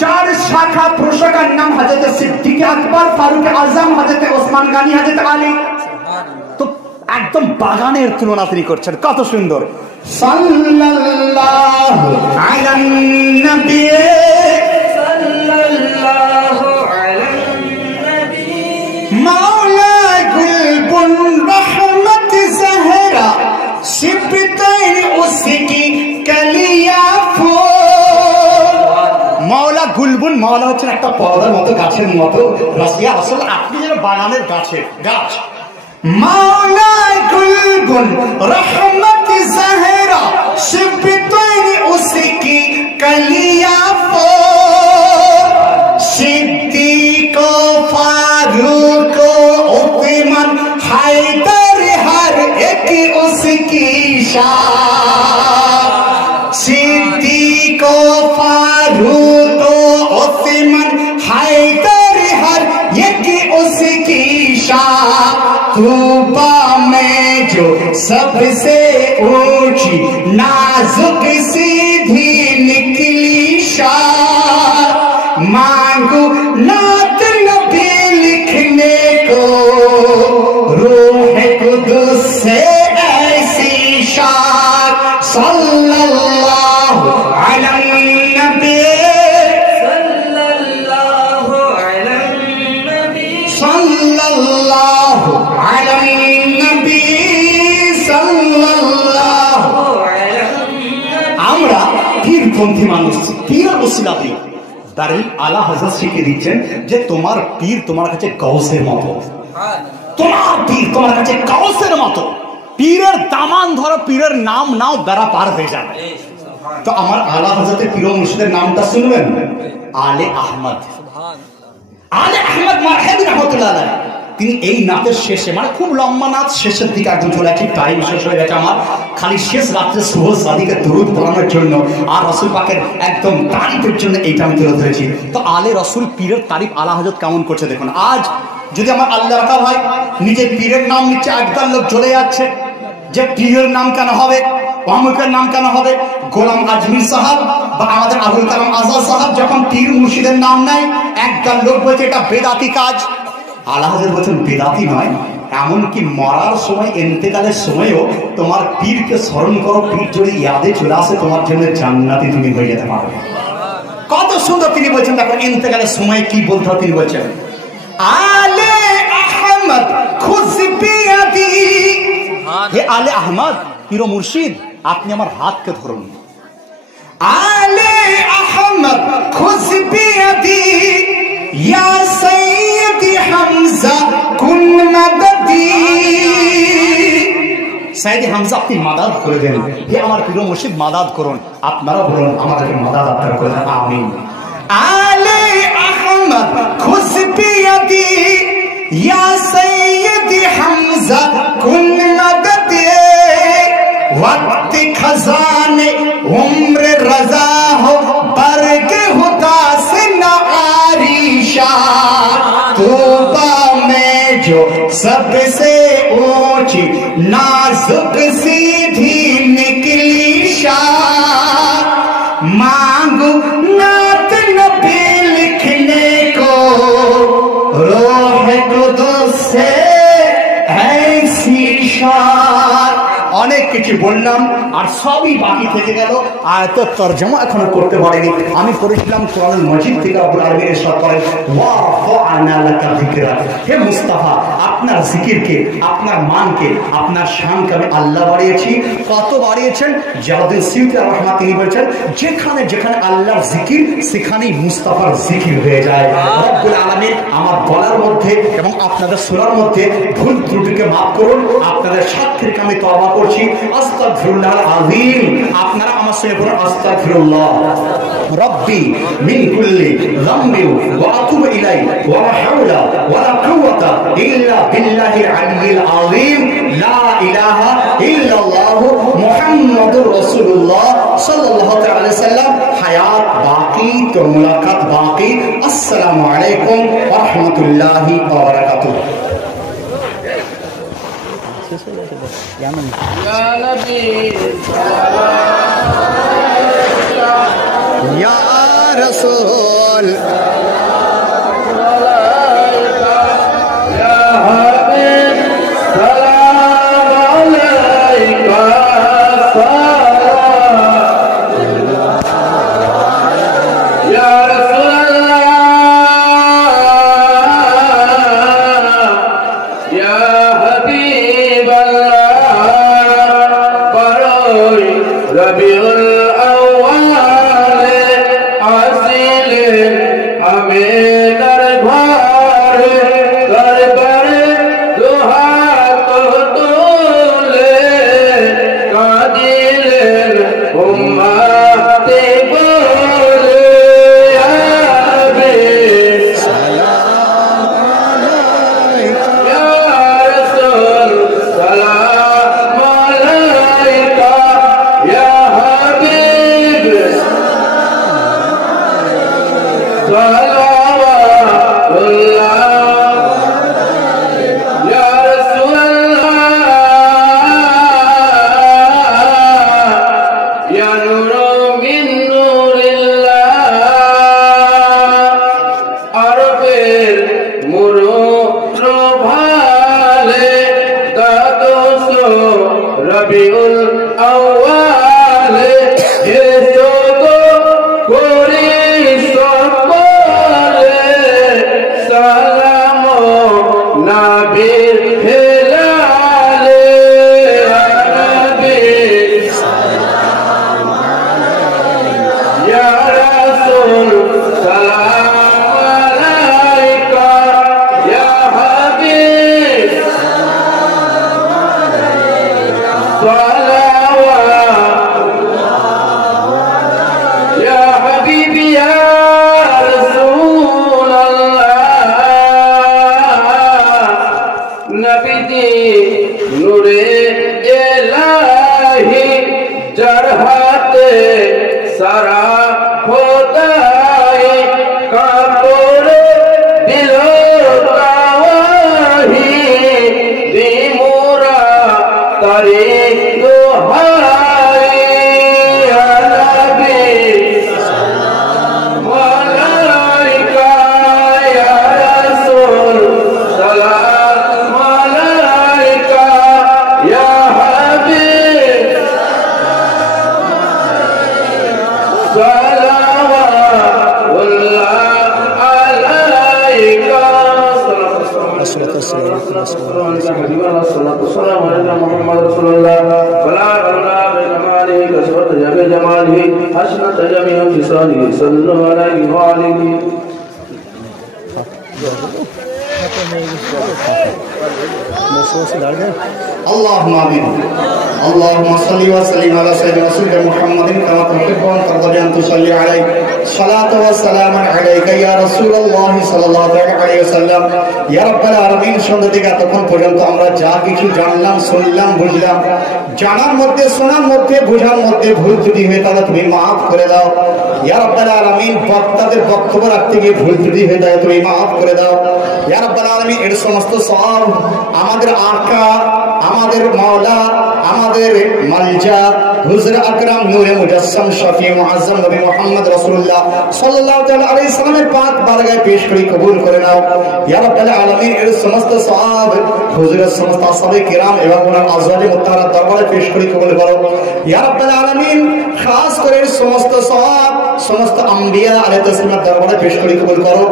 যার শাখা প্রশাখার নাম হযরত সিদ্দিক আকবর, ফারুক আজম, হযরত ওসমান গনি, হযরত আলী। তো একদম বাগানের তুলনা তিনি করছেন। কত সুন্দর সাল্লাল্লাহু আলাইহি নবী, সাল্লাল্লাহু मौला गुलबुन रहमत ज़हरा सिबतैन उसकी कलियां फूल। মাওলা হচ্ছেন একটা পর্দার মতো, গাছের মতো। রাসিয়া আসলে আপনি যেন বাগানের গাছের গাছ। মাওলা গুলগুন রহমত জাহরা শিবতন উসকি কলিয়া ফো सिद्दीक फारूक उस्मान हैदर हर एक उसकी शान। सिद्दीक फारूक उस्मान हैदर हर एक उसकी शान। तूबा में जो सबसे ऊंची नाजुक सीधी निकली शान। मांगू नात नबी लिखने को रूह कुदुस से ऐसी शान। सल्लल्लाहु अलैहि नबी सल्लल्लाहु अलैहि नबी सल्लल्लाहु अलैहि नबी सल्लल्लाहु अलैहि। আমরা পীরপন্থী মানুষ, পীর ওসিলা দিই। দাঁড়িয়ে আলা হযরত শিখিয়ে দিচ্ছেন যে তোমার পীর তোমার কাছে গাউসের মতো, তোমার পীর তোমার কাছে গাউসের মতো। পীরের দামান ধরো, পীরের নাম নাও, বেড়া পার হয়ে যাবে। তো আমার আলা হযরতের পীর মুর্শিদের নামটা শুনবেন, আলে আহমদ। আলে আহমদ মারহাবি রাহমাতুল্লাহ আলাইহি। তিনি এই নাতের শেষে, মানে খুব লম্বা নাত, শেষের দিকে একদম চলে আসি, টাইম শেষ হয়ে গেছে আমার। খালি শেষ রাত্রে সুবহ সাদিকের দরুদ পড়ানোর জন্য আর রাসূল পাকের একদম তারিফের জন্য এইটা আমি তুলে ধরেছি। তো আলে রাসূল পীরের তারিফ আলা হযরত কেমন করছে দেখুন। আজ যদি আমার আল্লাহ রাখা হয়, নিজের পীরের নাম নিচ্ছে, একদল লোক চলে যাচ্ছে যে পীরের নাম কেন হবে, অমুকের নাম কেন হবে। গোলাম আজমির সাহাব বা আমাদের আবুল কালাম আজাদ সাহাব যখন পীর মুর্শিদের নাম নেয়, একদল লোক বলছে এটা বেদাতি কাজ। আলা হযরত বলছেন বেদাতি নয়, এমনকি মরার সময়, ইন্তেকালের সময়ও তোমার পীরকে স্মরণ করো, পীর যদি ইয়াদে চলে আসে তোমার জন্য জান্নাতি তুমি হয়ে যেতে পারবে। কত সুন্দর তিনি বলছেন। দেখো ইন্তেকালের সময় কি বলতে হয়, তিনি বলছেন আলে আহমদ খুজ বিয়াদি। হে আলে আহমদ, পীর মুর্শিদ, আপনি আমার হাতকে ধরুন। আলে আহমদ খুজ বিয়াদি ইয়া সাইয়্যিদি হামজা কুন মাদাদি। সাইয়্যিদি হামজা আপনি মাদাদ করে দেন। হে আমার পীর মুর্শিদ, মাদাদ করুন। আপনারা বলুন আমাদেরকে মাদাদ আপনারা করে দেন, আমিন। আলে আহমদ খুজ বিয়াদি ইয়া সাইয়্যিদি হামজা কুন মাদাদি। वक्त खजाने उम्र रजा हो बरक हुदा से न आरिशा। तौबा में जो सबसे ऊंची नाजुक सीधी निकली शान। मांगू नात नबी लिखने को रूह कुदुस से ऐसी शान। অনেক কিছু বললাম আর সবই বাকি থেকে গেল, আয়াতের তরজমা এখনো করতে পারিনি। আমি করেছিলাম কোরআনুল মাজিদ থেকে রব্বুল আলামিন ইরশাদ করেন ওয়া রাফা'না লাকা যিকরা। হে মুস্তাফা, আপনার জিকিরকে, আপনার মানকে, আপনার শানকে আমি আল্লাহ বাড়িয়েছি। কত বাড়িয়েছেন? জালালউদ্দিন সিয়ুতী রাহমাতুল্লাহ তিনি বলেছেন যেখানে যেখানে আল্লাহর জিকির সেখানেই মুস্তাফার জিকির হয়ে যায়। রব্বুল আলামিন আমার বলার মধ্যে এবং আপনাদের শোনার মধ্যে ভুল ত্রুটিকে মাফ করুন। আপনাদের সাক্ষীকে আমি তওবা করছি। আস্তাগফিরুল্লাহল আযীম। আপনারা আমার সঙ্গে বলুন আস্তাগফিরুল্লাহ রব্বি মিন কুল্লি যামবি ওয়া আতুবু ইলাইহি ওয়া লা হাওলা ওয়া লা কুওয়াতা ইল্লা বিল্লাহিল আলিয়্যিল আযীম। লা ইলাহা ইল্লাল্লাহু মুহাম্মাদুর রাসূলুল্লাহ সাল্লাল্লাহু আলাইহি ওয়াসাল্লাম। হায়াত বাকি তো মুলাকাত বাকি। আসসালামু আলাইকুম ওয়া রাহমাতুল্লাহি ওয়া বারাকাতুহু। Ya Nabi Ya Rasul Ya Habib salam alaika Ya Rasulullah Ya Habib Rabiul awal asil Rabiul আউয়ালে এসো গো করি সকলে সালাম নবীর হেলালে নবী সালাম আলাইকা ইয়া রাসূল সালাম আলাইকা ইয়া হাবিব সালাম আলাইকা সালাওয়াত ইয়া হাবিবি ইয়া রাসূল নবীজি নূরে ইলাহি যার হাতে সারা খোদাই কাপড়ে দিল কাওয়াহি দিমুরা তারে দোহাই ইয়া নবী সালাম আলাইকা ইয়া রাসূল সালাম আলাইকা ইয়া হাবিব সালাওয়াতুল্লাহ আলাইকা اللهم آمين اللهم صل وسلم على سيدنا رسولك محمد كما تحب أن ترضى أن تصلي عليه صلاة والسلام عليك يا رسول الله صلى الله عليه وسلم يا رب العالمين সুন্দর দিকে এতক্ষণ পর্যন্ত আমরা যা কিছু জানলাম শুনলাম বুঝলাম জানার মধ্যে শোনার মধ্যে বোঝার মধ্যে ভুল ত্রুটি হয়ে তাহলে তুমি মাফ করে দাও ইয়া রাব্বাল আলামিন বক্তাদের বক্তব্য রাখতে গিয়ে ভুল ত্রুটি হয়ে যায় তুমি মাফ করে দাও ইয়া রাব্বাল আলামিন এর সমস্ত সওয়াব আমাদের আকা আমাদের মাওলা আমাদের মালজা হুজুর আকরাম নূরে মুজাসসাম শফি মুআজ্জম নবী মুহাম্মদ রাসূলুল্লাহ সাল্লাল্লাহু তাআলা আলাইহি সাল্লামের পাক বারগাহে পেশ করে কবুল করে নাও ইয়া রাব্বাল আলামিন এর সমস্ত সওয়াব হুজুরের সমস্ত আসহাবে কিরাম এবং ওনার আজওয়াজে মুত্তাহারা দরবারে পেশ করে কবুল করো ইয়া রাব্বাল আলামিন খাস করে সমস্ত সওয়াব সমস্ত আম্বিয়া আলাইহিস সালামের দরবারে পেশ করে কবুল করো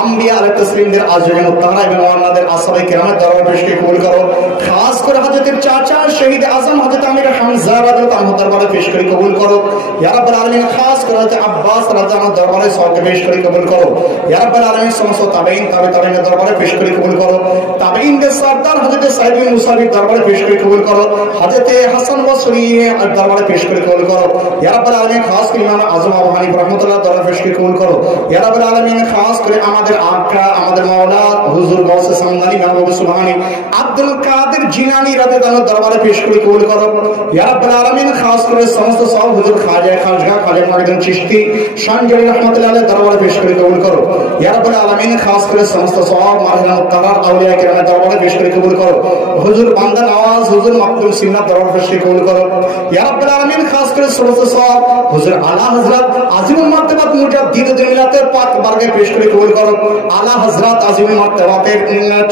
আম্বিয়া আলাইহিস সালামদের আজওয়াজে মুত্তাহারা এবং ওনাদের আসহাবে কিরামের দরবারে পেশ করে কবুল করো খাস করে হযরতের চাচা শহীদ আজম হযরত আমির হামজা রাদিয়াল্লাহু আনহু দরবারে পেশ করে কবুল করো ইয়া রাব্বাল আলামিন খাস করে হযরত আব্বাস রাদিয়াল্লাহু আনহু দরবারে সওয়াব পেশ করে কবুল করো ইয়া রাব্বাল আলামিন সমস্ত তাবেঈন তাবেঈনের দরবারে পেশ করে কবুল করো তাবেঈনদের সরদার হযরত সাইদ বিন মুসাবির দরবারে পেশ করে কবুল করো হযরত হাসান বসরি এর দরবারে পেশ করে কবুল করো ইয়া রাব্বাল আলামিন খাস করে ইমাম আযম আবু হানিফা রাহমাতুল্লাহ দরবারে পেশ করে কবুল করো ইয়া রাব্বাল আলামিন খাস করে আমাদের আকা আমাদের মাওলা হুজুর গাউসে সামদানি মাহবুব সুবহানী আব্দুল কাদের জিলানী রাদিয়াল্লাহু আনহু দরবারে পেশ করে কবুল করো ইয়া রাব্বাল আলামিন খাস করে সমস্ত সওয়াব হুজুর খাজা খাজগা খাজা মুঈনুদ্দিন চিশতি শানজলি রাহমাতুল্লাহ আলাইহি দরবারে পেশ করে কবুল করো ইয়া রাব্বাল আলামিন খাস করে সমস্ত সওয়াব মারহামা মুত্তাহার আউলিয়া কিরামের দরবারে পেশ করে কবুল করো হুজুর বান্দা নওয়াজ হুজুর মাকতুম সিন্নাত দরবারে পেশ করে কবুল করো ইয়া রাব্বাল আলামিন খাস করে সমস্ত সওয়াব হুজুর আলা হযরত আজিমুল মারতাবাত মুজাদ্দিদ মিল্লাতের পাক বারগাহে পেশ করে কবুল করো আলা হযরত আজিমুল মারতাবাতের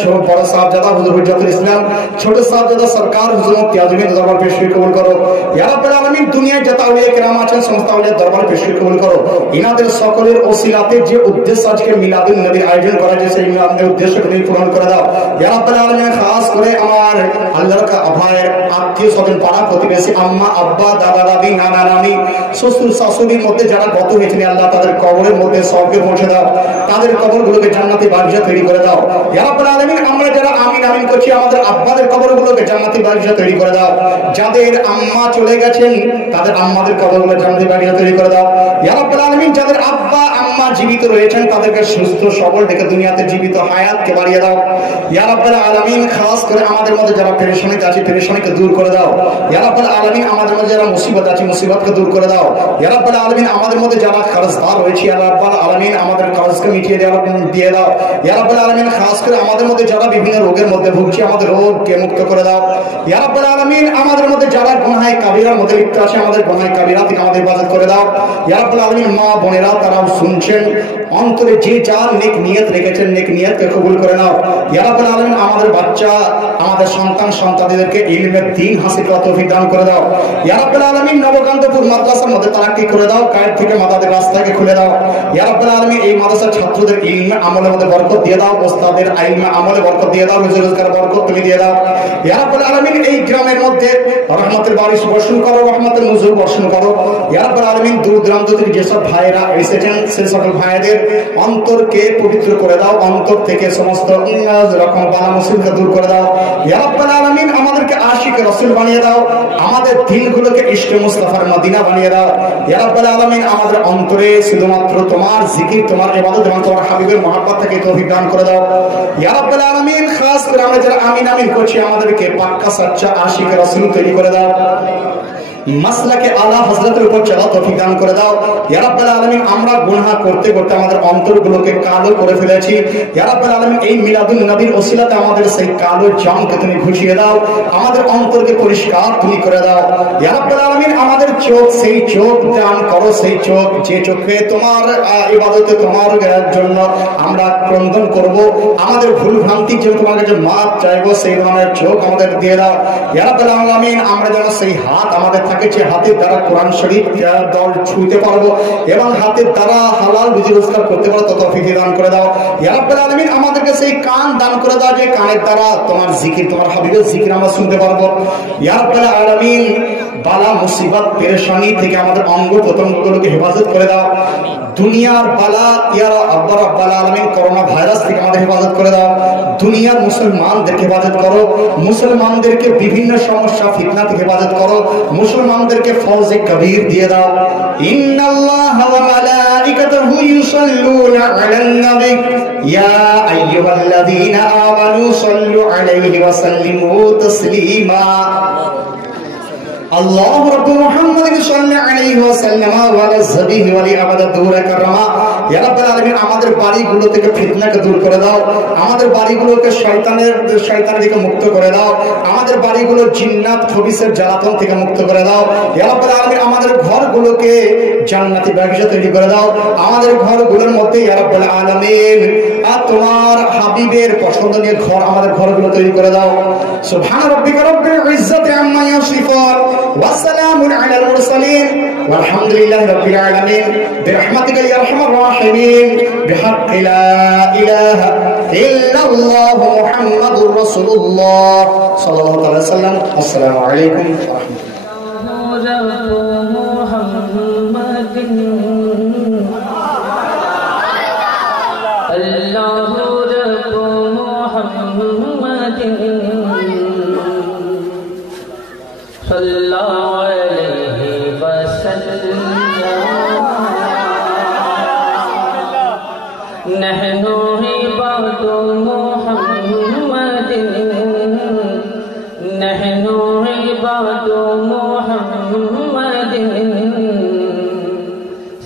ছোট বড় সাহেবজাদা হুজুর হুজ্জাতুল ইসলাম ছোট সাহেবজাদা সরকার হুজুর মুফতি আজমের দরবারে পেশ করে কবুল করো ইয়া রাব্বাল আলামিন দুনিয়ায় যত আউলিয়া কিরাম আছেন সমস্ত আউলিয়ার দরবারে পেশ করে কবুল করো ইনাদের সকলের ওসিলাতে যে উদ্দেশ্য আজকে মিলাদুন নবীর আয়োজন করা হয়েছে সেই মিলাদের উদ্দেশ্যকে তুমি পূরণ করে দাও ইয়া রাব্বাল আলামিন খাস করে আমার আল্লাহর ভাইয়ের আত্মীয় স্বজন পাড়া প্রতিবেশী আম্মা আব্বা দাদা দাদি নানা নানি শ্বশুর শাশুড়ির মধ্যে যারা গত হয়েছেন আল্লাহ তাদের কবরের মধ্যে সবকে পৌঁছে দাও তাদের কবরগুলোকে জান্নাতি বাগিচা তৈরি করে দাও ইয়া রাব্বাল আলামিন আমরা যারা আমিন আমিন করছি আমাদের আব্বাদের কবরগুলোকে জান্নাতি বাগিচা তৈরি করে দাও যাদের আম্মা চলে গেছেন তাদের আম্মাদের কবরগুলো জান্নাতি বাগিচা তৈরি করে দাও ইয়া রাব্বাল আলামিন যাদের আব্বা আম্মা জীবিত রয়েছেন তাদেরকে সুস্থ সবল রেখে দুনিয়াতে জীবিত হায়াতকে বাড়িয়ে দাও ইয়া রাব্বাল আলামিন খাস করে আমাদের মধ্যে যারা পেরেশানিতে আছে পেরেশানিকে দূর করে দাও ইয়া রাব্বাল আলামিন আমাদের মধ্যে যারা মুসিবত আছে মুসিবতকে দূর করে দাও ইয়া রাব্বাল আলামিন আমাদের মধ্যে যারা কর্জদার রয়েছে ইয়া রাব্বাল আলামিন আমাদের কর্জকে মিটিয়ে দিয়ে দাও ইয়া রাব্বাল আলামিন খাস করে আমাদের মধ্যে যারা বিভিন্ন রোগের মধ্যে ভুগছে আমাদের রোগকে মুক্ত করে দাও ইয়া রাব্বাল আলামিন আমাদের মধ্যে যারা গুনাহে কাবিরার মধ্যে লিপ্ত আছে আমাদের গুনাহে কাবিরা থেকে আমাদের হেফাজত করে দাও ইয়া রাব্বাল আলামিন মা বোনেরা তারাও শুনছেন অন্তরে যে যার নেক নিয়ত রেখেছেন নেক নিয়তকে কবুল করে নাও ইয়া রাব্বাল আলামিন আমাদের বাচ্চা আমাদের সন্তান সন্ততিদেরকে ইলমে দ্বীন দিন হাসিল করার তৌফিক দান করে দাও। ইয়া রাব্বুল আলামিন নবকান্তপুর মাদ্রাসার মধ্যে তারাক্কি করে দাও, কায়েদ থেকে মাদাদের রাস্তাকে খুলে দাও। ইয়া রাব্বুল আলামিন এই মাদ্রাসার ছাত্রদের ইলমে আমলের মধ্যে বরকত দিয়ে দাও, ওস্তাদের ইলমে আমলে বরকত দিয়ে দাও, রুজি রোজগার বরকত তুমি দিয়ে দাও। ইয়া রাব্বুল আলামিন এই গ্রামের মধ্যে রহমতের বারিশ বর্ষণ করো, রহমতের নজর বর্ষণ করো। ইয়া রাব্বুল আলামিন দূর দূরান্ত থেকে যেসব ভাইরা এসেছেন সেই সকল ভাইদের অন্তরকে পবিত্র করে দাও, অন্তর থেকে সমস্ত রকম বালা মুসিবতকে দূর করে দাও। ইয়া রাব্বুল আলামিন আমাদেরকে আশিক রাসূল বানিয়ে দাও, আমাদের দিলগুলোকে ইশকে মুস্তাফার মদিনা বানিয়ে দাও। ইয়া রাব্বুল আলামিন আমাদের অন্তরে শুধুমাত্র তোমার জিকির, তোমার ইবাদত এবং তোমার হাবিবের মহব্বত থেকে তৌফিক দান করে দাও। ইয়া রাব্বুল আলামিন খাস করে আমরা যারা আমিন আমিন করছি আমাদেরকে পাক্কা সাচ্চা আশিক রাসূল তৈরি করে দাও, মাসলাকে আলা হযরতের উপর চলা তৌফিক দান করে দাও। ইয়া রাব্বুল আলামিন আমরা গুনাহ করতে করতে আমাদের অন্তরগুলোকে কালো করে ফেলেছি। ইয়া রাব্বুল আলামিন এই মিলাদুন নবীর ওসিলাতে আমাদের সেই কালো জামকে তুমি ঘুচিয়ে দাও, আমাদের অন্তরকে পরিষ্কার তুমি করে দাও। ইয়া রাব্বুল আলামিন আমাদের চোখ, সেই চোখ দান করো, সেই চোখ যে চোখে তোমার ইবাদতে তোমার জন্য আমরা ক্রন্দন করব, আমাদের ভুল ভ্রান্তি যে তোমার কাছে মাফ চাইবো সেই ধরনের চোখ আমাদের দিয়ে দাও। ইয়া রাব্বুল আলামিন আমরা যেন সেই হাত আমাদের থাকে যে হাতের দ্বারা কোরআন শরীফ দল ছুঁতে পারবো এবং হাতের দ্বারা হালাল রুজি রোজগার করতে পারবো তত তৌফিক দান করে দাও। ইয়া রাব্বুল আলামিন আমাদেরকে সেই কান দান করে দাও যে কানের দ্বারা তোমার জিকির, তোমার হাবিবের জিকির আমরা শুনতে পারবো। ইয়া রাব্বুল আলামিন বালা মুসিবত পেরেশানি থেকে আমাদের অঙ্গ প্রত্যঙ্গগুলোকে হেফাজত করে দাও। দুনিয়ার বালা ইয়া রাব্বুল আলামিন করোনা ভাইরাস থেকে আমাদের হেফাজত করে দাও। দুনিয়ার মুসলমানদেরকে হেফাজত করো, মুসলমানদেরকে বিভিন্ন সমস্যা ফিতনা থেকে হেফাজত করো, মুসলমানদেরকে ফৌজে কবীর দিয়ে দাও। ইন্নাল্লাহা ওয়া মালাইকাতাহু ইউসাল্লুনা আলান নবী ইয়া আইয়ুহাল্লাযীনা আমানু সাল্লু আলাইহি ওয়া সাল্লিমু তাসলিমা। আল্লাহ রাব্বু মুহাম্মাদিন সাল্লাল্লাহু আলাইহি ওয়া সাল্লাম ওয়া আলা সাবিহি ওয়া লি আবাদা দুরা কাররামা। ইয়া রাব্বুল আলামিন আমাদের বাড়িগুলো থেকে ফিতনাকে দূর করে দাও, আমাদের বাড়িগুলোকে শয়তানের থেকে মুক্ত করে দাও, আমাদের বাড়িগুলো জিন্নাত খবিসের জ্বালাতন থেকে মুক্ত করে দাও। ইয়া রাব্বুল আলামিন আমাদের ঘরগুলোকে জান্নাতি বাগিচা তৈরি করে দাও, আমাদের ঘরগুলোর মধ্যে ইয়া রাব্বুল আলামিন তোমার হাবিবের পছন্দনীয় ঘর আমাদের ঘরগুলো তৈরি করে দাও। সুবহান রাব্বিকা রাব্বিল ইজ্জাতি আম্মা ইয়াসিফুন ওয়া সালামুন আলাল মুরসালিন ওয়ালহামদুলিল্লাহি রাব্বিল আলামিন বিরহমাতিকা ইয়া আরহামার রাহিমিন বিহাক্কি লা ইলাহা ইল্লাল্লাহ মুহাম্মাদুর রাসূলুল্লাহ সাল্লাল্লাহু আলাইহি ওয়াসাল্লাম। আসসালামু আলাইকুম ওয়া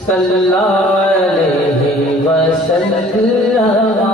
सल्लल्लाहु अलैहि वसल्लम।